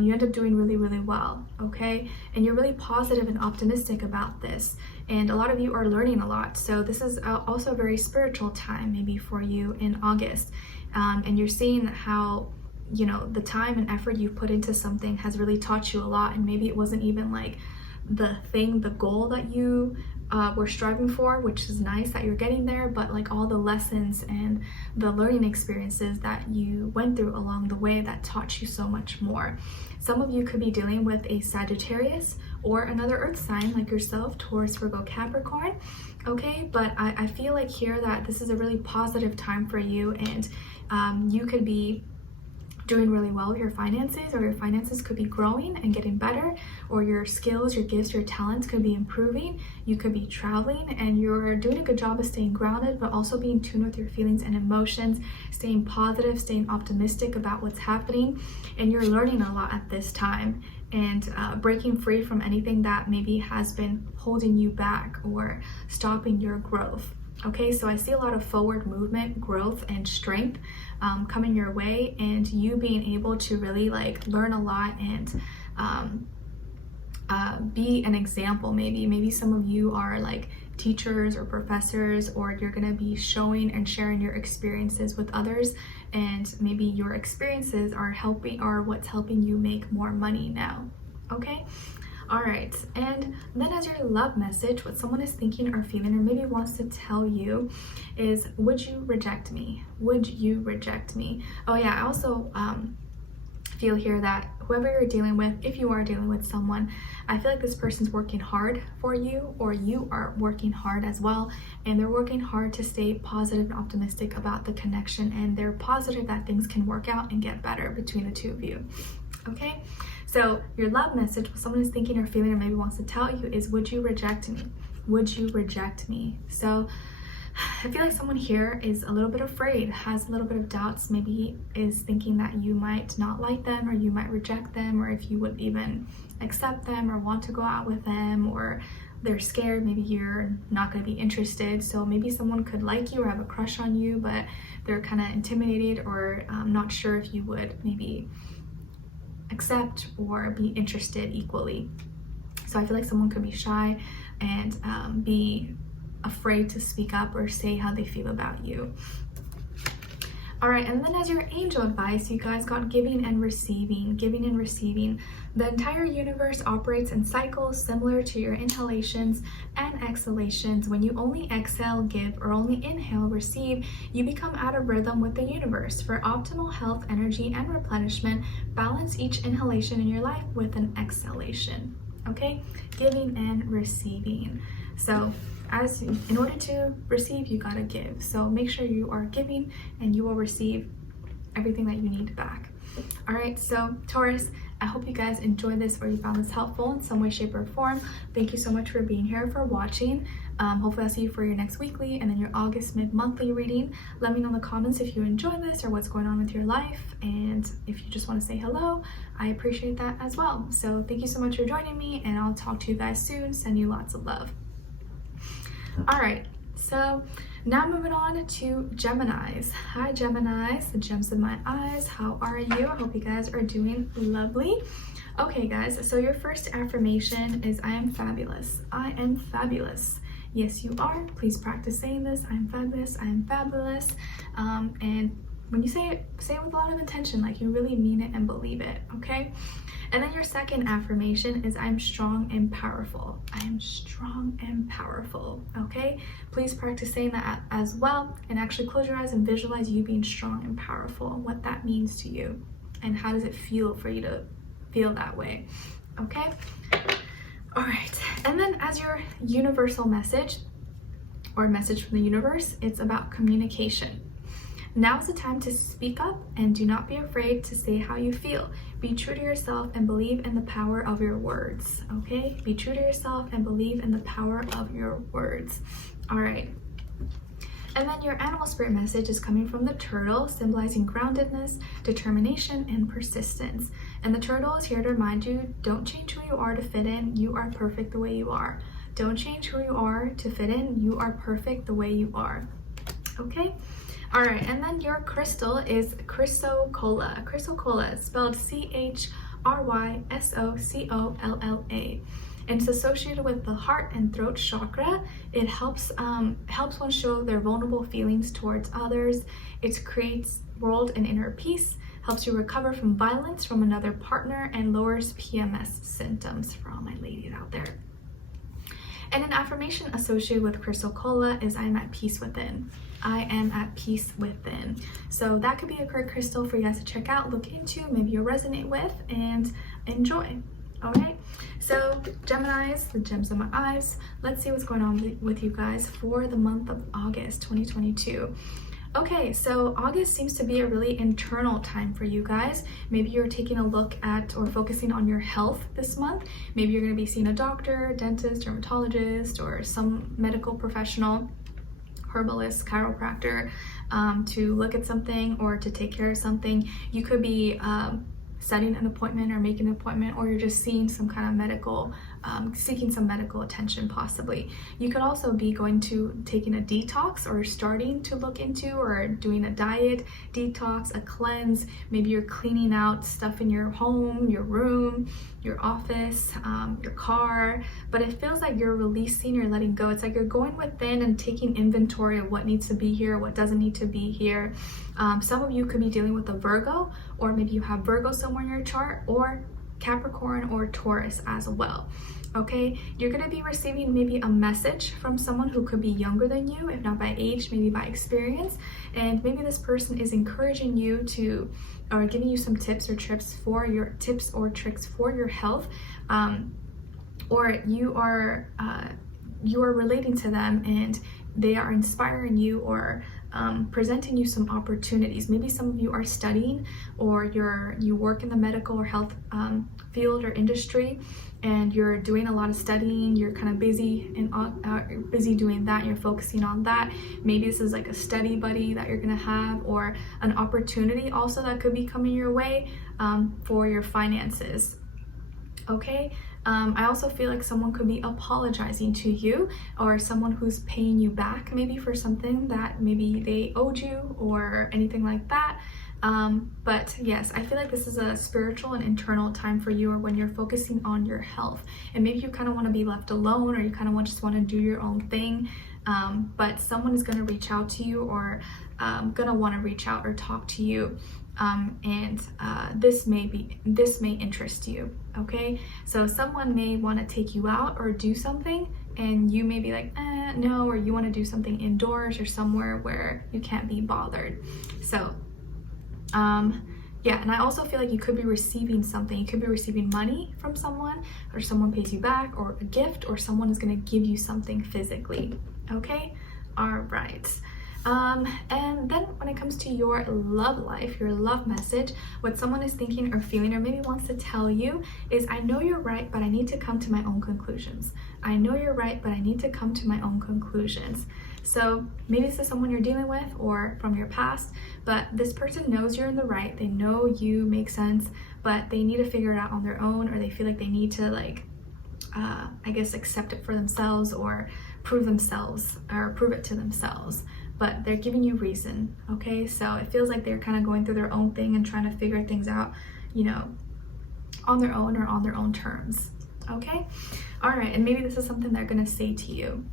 you end up doing really, really well, okay? And you're really positive and optimistic about this. And a lot of you are learning a lot. So this is also a very spiritual time maybe for you in August. And you're seeing how, you know, the time and effort you've put into something has really taught you a lot. And maybe it wasn't even like the goal that you were striving for, which is nice that you're getting there, but like all the lessons and the learning experiences that you went through along the way that taught you so much more. Some of you could be dealing with a Sagittarius or another earth sign like yourself, Taurus, Virgo, Capricorn, okay? But I feel like here that this is a really positive time for you, and you could be doing really well with your finances, or your finances could be growing and getting better, or your skills, your gifts, your talents could be improving. You could be traveling, and you're doing a good job of staying grounded, but also being in tune with your feelings and emotions, staying positive, staying optimistic about what's happening. And you're learning a lot at this time, and breaking free from anything that maybe has been holding you back or stopping your growth. Okay, so I see a lot of forward movement, growth, and strength coming your way, and you being able to really like learn a lot and be an example. Maybe some of you are like teachers or professors, or you're gonna be showing and sharing your experiences with others, and maybe your experiences are what's helping you make more money now. Okay. All right, and then as your love message, what someone is thinking or feeling or maybe wants to tell you is, would you reject me? Would you reject me? Oh yeah, I also feel here that whoever you're dealing with, if you are dealing with someone, I feel like this person's working hard for you, or you are working hard as well, and they're working hard to stay positive and optimistic about the connection, and they're positive that things can work out and get better between the two of you. Okay, so your love message, what someone is thinking or feeling or maybe wants to tell you is, would you reject me? Would you reject me? So I feel like someone here is a little bit afraid, has a little bit of doubts, maybe is thinking that you might not like them, or you might reject them, or if you would even accept them or want to go out with them, or they're scared, maybe you're not going to be interested. So maybe someone could like you or have a crush on you, but they're kind of intimidated, or not sure if you would maybe accept or be interested equally. So I feel like someone could be shy and be afraid to speak up or say how they feel about you. All right, and then as your angel advice, you guys got giving and receiving, giving and receiving. The entire universe operates in cycles similar to your inhalations and exhalations. When you only exhale, give, or only inhale, receive, you become out of rhythm with the universe. For optimal health, energy, and replenishment, balance each inhalation in your life with an exhalation. Okay, giving and receiving. So in order to receive, you gotta give. So make sure you are giving, and you will receive everything that you need back. All right, so Taurus, I hope you guys enjoyed this, or you found this helpful in some way, shape, or form. Thank you so much for being here, for watching. Hopefully I'll see you for your next weekly and then your August mid-monthly reading. Let me know in the comments if you enjoy this or what's going on with your life, and if you just want to say hello, I appreciate that as well. So thank you so much for joining me, and I'll talk to you guys soon. Send you lots of love. All right, so now moving on to Geminis. Hi Geminis, the gems in my eyes. How are you? I hope you guys are doing lovely. Okay guys, so your first affirmation is, I am fabulous. I am fabulous. Yes, you are. Please practice saying this. I am fabulous. I am fabulous. And when you say it with a lot of intention, like you really mean it and believe it, okay? And then your second affirmation is, I'm strong and powerful. I am strong and powerful, okay? Please practice saying that as well, and actually close your eyes and visualize you being strong and powerful, and what that means to you, and how does it feel for you to feel that way, okay? All right, and then as your universal message, or message from the universe, it's about communication. Now is the time to speak up, and do not be afraid to say how you feel. Be true to yourself and believe in the power of your words, okay? Be true to yourself and believe in the power of your words. All right. And then your animal spirit message is coming from the turtle, symbolizing groundedness, determination, and persistence. And the turtle is here to remind you, don't change who you are to fit in. You are perfect the way you are. Don't change who you are to fit in. You are perfect the way you are. Okay? All right, and then your crystal is chrysocolla. Chrysocolla is spelled Chrysocolla, and it's associated with the heart and throat chakra. It helps one show their vulnerable feelings towards others. It creates world and inner peace, helps you recover from violence from another partner, and lowers PMS symptoms for all my ladies out there. And an affirmation associated with chrysocolla is, I am at peace within. I am at peace within. So that could be a great crystal for you guys to check out, look into, maybe you resonate with, and enjoy. All right, so Geminis, the gems in my eyes, let's see what's going on with you guys for the month of August 2022. Okay, so August seems to be a really internal time for you guys. Maybe you're taking a look at or focusing on your health this month. Maybe you're going to be seeing a doctor, dentist, dermatologist, or some medical professional, herbalist, chiropractor, to look at something or to take care of something. You could be setting an appointment or making an appointment, or you're just seeing some kind of medical, seeking some medical attention possibly. You could also be taking a detox, or starting to look into, or doing a diet detox, a cleanse. Maybe you're cleaning out stuff in your home, your room, your office, your car, but it feels like you're releasing, you're letting go. It's like you're going within and taking inventory of what needs to be here, what doesn't need to be here. Some of you could be dealing with a Virgo, or maybe you have Virgo somewhere in your chart, or Capricorn or Taurus as well. Okay, you're going to be receiving maybe a message from someone who could be younger than you, if not by age, maybe by experience, and maybe this person is encouraging you to, or giving you some tips or tricks for your health, or you are relating to them and they are inspiring you, or presenting you some opportunities. Maybe some of you are studying, or you work in the medical or health field or industry, and you're doing a lot of studying. You're kind of busy and busy doing that. You're focusing on that. Maybe this is like a study buddy that you're gonna have, or an opportunity also that could be coming your way for your finances. Okay, I also feel like someone could be apologizing to you, or someone who's paying you back maybe for something that maybe they owed you or anything like that. But yes, I feel like this is a spiritual and internal time for you, or when you're focusing on your health, and maybe you kind of want to be left alone, or you kind of just want to do your own thing, but someone is going to reach out to you, or gonna want to reach out or talk to you, and this may interest you. Okay, so someone may want to take you out or do something, and you may be like, no, or you want to do something indoors or somewhere where you can't be bothered. So yeah, and I also feel like you could be receiving something. You could be receiving money from someone, or someone pays you back, or a gift, or someone is going to give you something physically. Okay, all right. And then when it comes to your love life, your love message, what someone is thinking or feeling, or maybe wants to tell you is, I know you're right, but I need to come to my own conclusions. I know you're right, but I need to come to my own conclusions. So maybe this is someone you're dealing with, or from your past, but this person knows you're in the right. They know you make sense, but they need to figure it out on their own, or they feel like they need to, like, I guess, accept it for themselves, or prove it to themselves. But they're giving you reason. Okay, so it feels like they're kind of going through their own thing and trying to figure things out, you know, on their own, or on their own terms. Okay, all right, and maybe this is something they're going to say to you.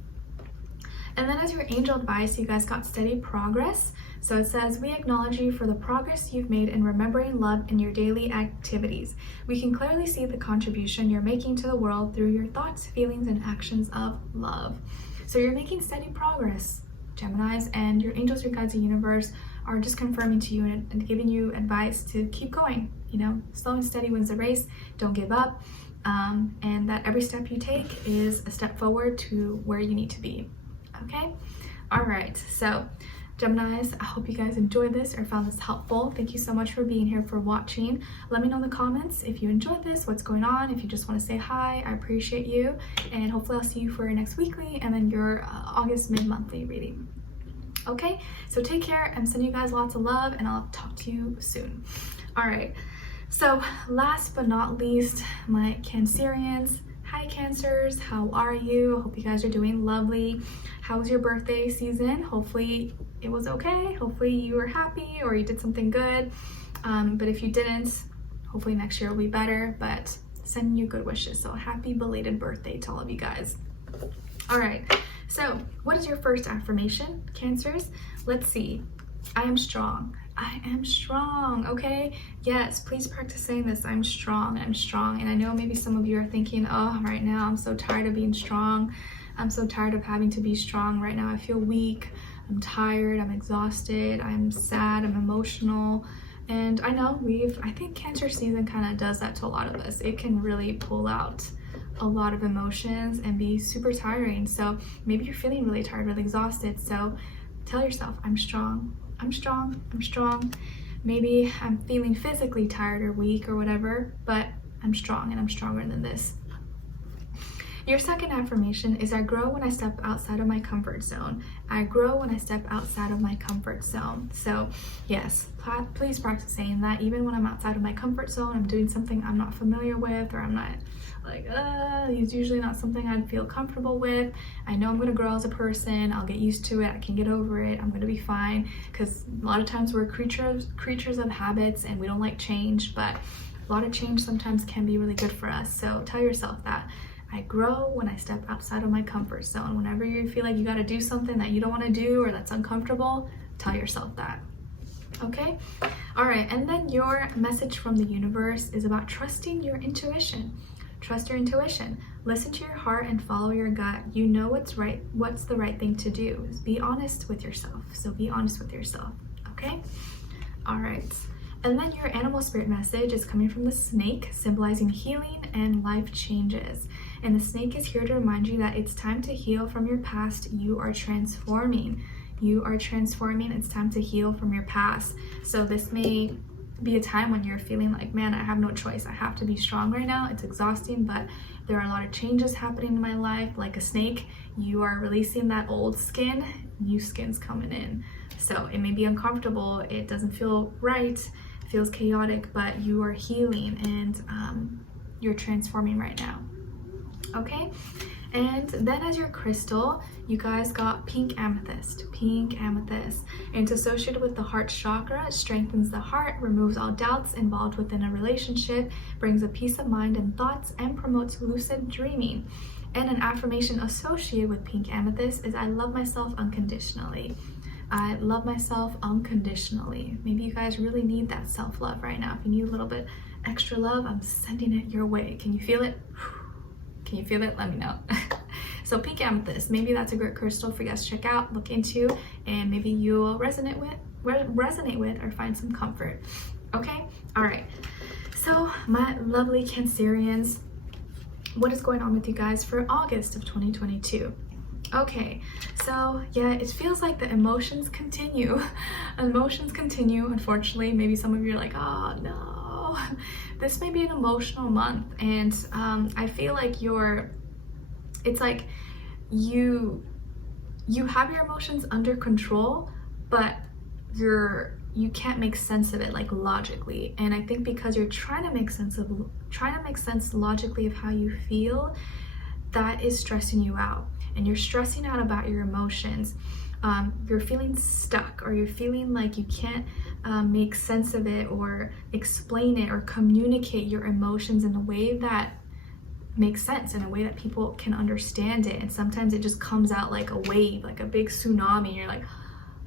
And then as your angel advice, you guys got steady progress. So it says, we acknowledge you for the progress you've made in remembering love in your daily activities. We can clearly see the contribution you're making to the world through your thoughts, feelings, and actions of love. So you're making steady progress, Geminis, and your angels, your guides, the universe are just confirming to you and giving you advice to keep going. You know, slow and steady wins the race. Don't give up. And that every step you take is a step forward to where you need to be. Okay, all right, so Geminis, I hope you guys enjoyed this or found this helpful. Thank you so much for being here, for watching. Let me know in the comments if you enjoyed this, what's going on. If you just want to say hi, I appreciate you, and hopefully I'll see you for your next weekly and then your August mid-monthly reading. Okay, so take care. I'm sending you guys lots of love, and I'll talk to you soon. All right, so last but not least, my Cancerians. Hi Cancers, how are you? Hope you guys are doing lovely. How was your birthday season? Hopefully it was okay. Hopefully you were happy, or you did something good. But if you didn't, hopefully next year will be better. But sending you good wishes. So happy belated birthday to all of you guys. All right, so what is your first affirmation, Cancers? Let's see. I am strong. I am strong. Okay, yes, please practice saying this. I'm strong. I'm strong. And I know maybe some of you are thinking, oh, right now I'm so tired of being strong. I'm so tired of having to be strong right now. I feel weak. I'm tired. I'm exhausted. I'm sad. I'm emotional. And I know I think Cancer season kind of does that to a lot of us. It can really pull out a lot of emotions and be super tiring. So maybe you're feeling really tired, really exhausted. So tell yourself, I'm strong. I'm strong, I'm strong. Maybe I'm feeling physically tired or weak or whatever, but I'm strong and I'm stronger than this. Your second affirmation is I grow when I step outside of my comfort zone. I grow when I step outside of my comfort zone. So yes, please practice saying that. Even when I'm outside of my comfort zone, I'm doing something I'm not familiar with, or I'm not like, it's usually not something I'd feel comfortable with. I know I'm gonna grow as a person. I'll get used to it. I can get over it. I'm gonna be fine. Because a lot of times we're creatures of habits and we don't like change, but a lot of change sometimes can be really good for us. So tell yourself that. I grow when I step outside of my comfort zone. Whenever you feel like you got to do something that you don't want to do or that's uncomfortable, tell yourself that. Okay? All right. And then your message from the universe is about trusting your intuition. Trust your intuition. Listen to your heart and follow your gut. You know what's right, what's the right thing to do. Be honest with yourself. So be honest with yourself. Okay? All right. And then your animal spirit message is coming from the snake, symbolizing healing and life changes. And the snake is here to remind you that it's time to heal from your past. You are transforming. You are transforming. It's time to heal from your past. So this may be a time when you're feeling like, man, I have no choice. I have to be strong right now. It's exhausting, but there are a lot of changes happening in my life. Like a snake, you are releasing that old skin, new skin's coming in. So it may be uncomfortable. It doesn't feel right. It feels chaotic, but you are healing and you're transforming right now. Okay, and then as your crystal, you guys got pink amethyst. Pink amethyst, and it's associated with the heart chakra. It strengthens the heart, removes all doubts involved within a relationship, brings a peace of mind and thoughts, and promotes lucid dreaming. And an affirmation associated with pink amethyst is I love myself unconditionally. I love myself unconditionally. Maybe you guys really need that self-love right now. If you need a little bit extra love, I'm sending it your way. Can you feel it? Can you feel it? Let me know. So pink amethyst, maybe that's a great crystal for you guys to check out, look into, and maybe you'll resonate with or find some comfort. Okay? All right. So my lovely Cancerians, what is going on with you guys for August of 2022? Okay, so yeah, it feels like the emotions continue. Emotions continue, unfortunately. Maybe some of you are like, oh no. This may be an emotional month, and I feel like it's like you have your emotions under control, but you can't make sense of it like logically. And I think because you're trying to make sense logically of how you feel, that is stressing you out, and you're stressing out about your emotions. You're feeling stuck, or you're feeling like you can't make sense of it or explain it or communicate your emotions in a way that makes sense, in a way that people can understand it. And sometimes it just comes out like a wave, like a big tsunami. You're like,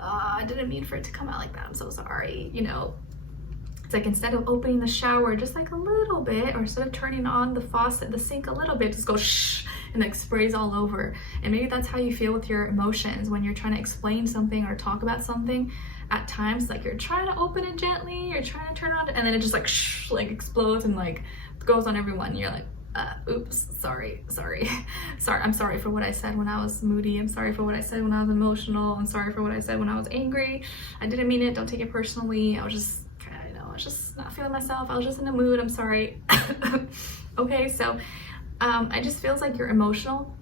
oh, I didn't mean for it to come out like that. I'm so sorry. You know, it's like instead of opening the shower just like a little bit, or instead of turning on the faucet, the sink a little bit, just go shh, and like sprays all over. And maybe that's how you feel with your emotions when you're trying to explain something or talk about something. At times, like you're trying to open it gently, you're trying to turn on, and then it just like shh, like explodes and like goes on everyone. And you're like, oops, sorry. I'm sorry for what I said when I was moody. I'm sorry for what I said when I was emotional. I'm sorry for what I said when I was angry. I didn't mean it. Don't take it personally. I was just not feeling myself. I was just in the mood. I'm sorry. Okay, so it just feels like you're emotional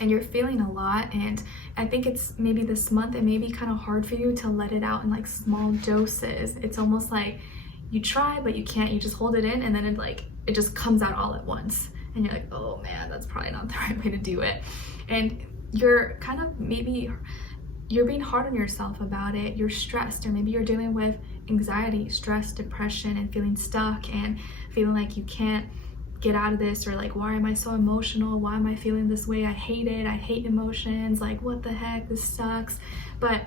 and you're feeling a lot, and I think it's maybe this month it may be kind of hard for you to let it out in like small doses. It's almost like you try but you can't. You just hold it in, and then it just comes out all at once, and you're like, oh man, that's probably not the right way to do it. And you're kind of, maybe you're being hard on yourself about it. You're stressed, or maybe you're dealing with anxiety, stress, depression, and feeling stuck and feeling like you can't get out of this, or like, why am I so emotional? Why am I feeling this way? I hate it. I hate emotions. Like, what the heck? This sucks. But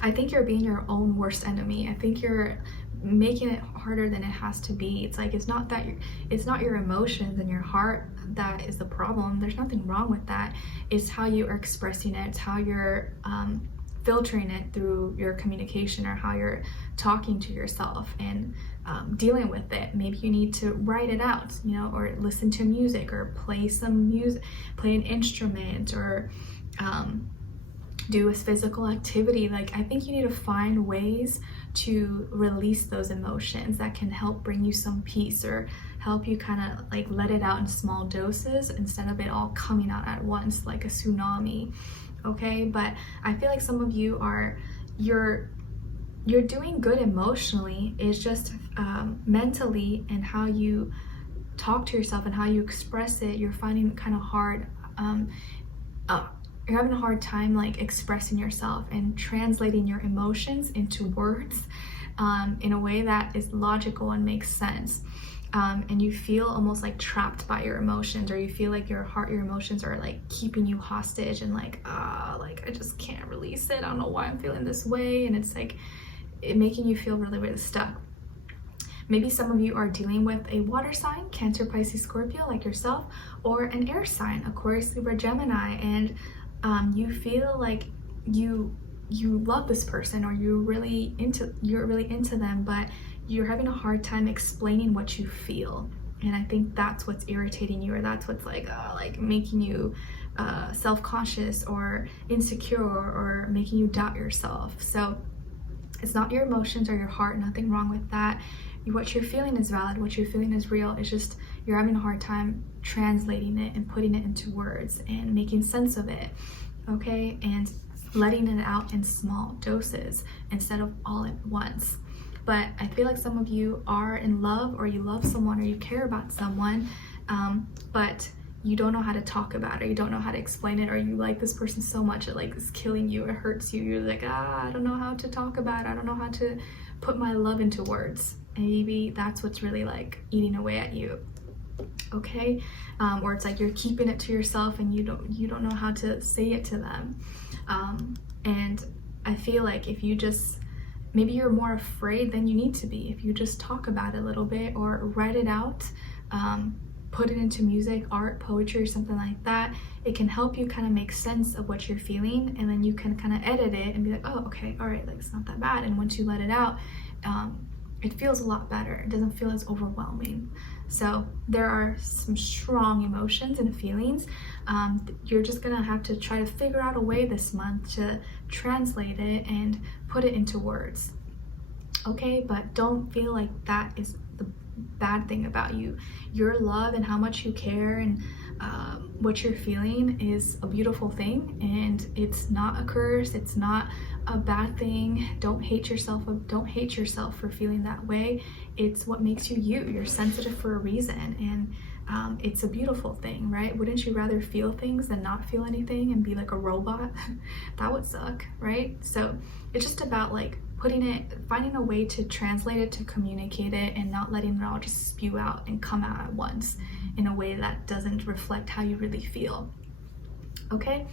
I think you're being your own worst enemy. I think you're making it harder than it has to be. It's like, it's not your emotions and your heart that is the problem. There's nothing wrong with that. It's how you are expressing it. It's how you're filtering it through your communication, or how you're talking to yourself and dealing with it. Maybe you need to write it out, you know, or listen to music, or play some music, play an instrument, or do a physical activity. Like, I think you need to find ways to release those emotions that can help bring you some peace, or help you kind of like let it out in small doses instead of it all coming out at once like a tsunami. Okay, but I feel like some of you are, you're doing good emotionally. It's just mentally, and how you talk to yourself and how you express it, you're finding it kind of hard. You're having a hard time like expressing yourself and translating your emotions into words in a way that is logical and makes sense. And you feel almost like trapped by your emotions, or you feel like your emotions are like keeping you hostage, and like I just can't release it. I don't know why I'm feeling this way, and it's like making you feel really, really stuck. Maybe some of you are dealing with a water sign, Cancer, Pisces, Scorpio, like yourself, or an air sign, Aquarius, Libra, Gemini, and you feel like you love this person, or you're really into them, but you're having a hard time explaining what you feel. And I think that's what's irritating you, or that's what's like making you self-conscious or insecure, or making you doubt yourself. So it's not your emotions or your heart, nothing wrong with that. What you're feeling is valid, what you're feeling is real. It's just you're having a hard time translating it and putting it into words and making sense of it, okay? And letting it out in small doses instead of all at once. But I feel like some of you are in love, or you love someone, or you care about someone, but you don't know how to talk about it, you don't know how to explain it, or you like this person so much it like is killing you, it hurts you. You're like, I don't know how to talk about it, I don't know how to put my love into words. And maybe that's what's really like eating away at you, okay? Or it's like you're keeping it to yourself, and you don't know how to say it to them. And I feel like if you just, maybe you're more afraid than you need to be. If you just talk about it a little bit, or write it out, put it into music, art, poetry, or something like that, it can help you kind of make sense of what you're feeling, and then you can kind of edit it and be like, oh, okay, all right, like it's not that bad. And once you let it out, it feels a lot better. It doesn't feel as overwhelming. So there are some strong emotions and feelings. You're just gonna have to try to figure out a way this month to translate it and put it into words, okay? But don't feel like that is the bad thing about you. Your love and how much you care, and what you're feeling is a beautiful thing, and it's not a curse, it's not a bad thing. Don't hate yourself for feeling that way. It's what makes you you. You're sensitive for a reason, and it's a beautiful thing, right? Wouldn't you rather feel things than not feel anything and be like a robot? That would suck, right? So it's just about like finding a way to translate it, to communicate it, and not letting it all just spew out and come out at once in a way that doesn't reflect how you really feel, okay?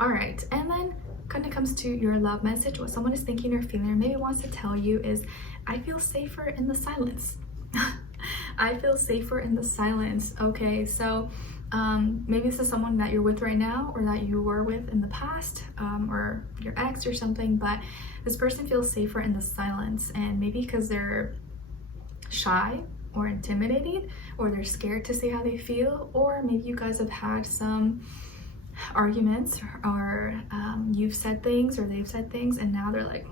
All right, and then when it comes to your love message, what someone is thinking or feeling, or maybe wants to tell you, is I feel safer in the silence. I feel safer in the silence. Okay, so maybe this is someone that you're with right now, or that you were with in the past, or your ex or something, but this person feels safer in the silence, and maybe because they're shy or intimidated, or they're scared to say how they feel, or maybe you guys have had some arguments, or you've said things or they've said things, and now they're like,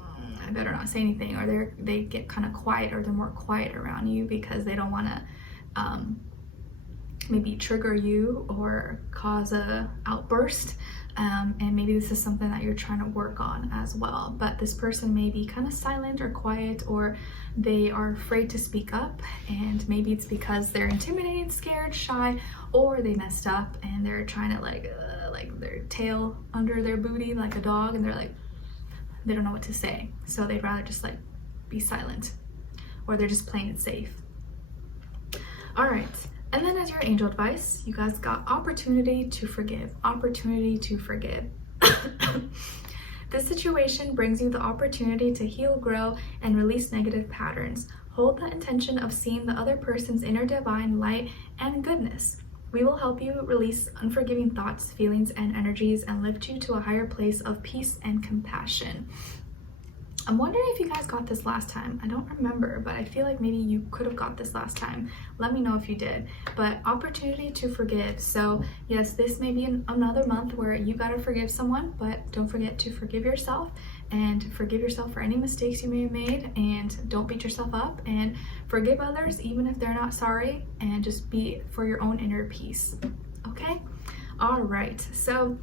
I better not say anything, or they get kind of quiet, or they're more quiet around you because they don't want to maybe trigger you or cause a outburst. And maybe this is something that you're trying to work on as well. But this person may be kind of silent or quiet, or they are afraid to speak up, and maybe it's because they're intimidated, scared, shy, or they messed up and they're trying to like their tail under their booty like a dog, and they're like, they don't know what to say, so they'd rather just like be silent, or they're just playing it safe. All right. And then as your angel advice, you guys got opportunity to forgive, opportunity to forgive. This situation brings you the opportunity to heal, grow, and release negative patterns. Hold the intention of seeing the other person's inner divine light and goodness. We will help you release unforgiving thoughts, feelings, and energies, and lift you to a higher place of peace and compassion. I'm wondering if you guys got this last time. I don't remember, but I feel like maybe you could have got this last time. Let me know if you did. But opportunity to forgive. So yes, this may be another month where you gotta forgive someone, but don't forget to forgive yourself and forgive yourself for any mistakes you may have made, and don't beat yourself up, and forgive others even if they're not sorry, and just be for your own inner peace. Okay? All right, so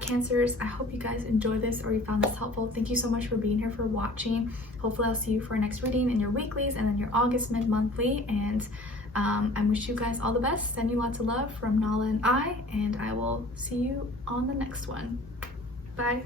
Cancers, I hope you guys enjoyed this or you found this helpful. Thank you so much for being here, for watching. Hopefully I'll see you for our next reading in your weeklies and then your August mid-monthly. And I wish you guys all the best. Send you lots of love from Nala and I will see you on the next one. Bye.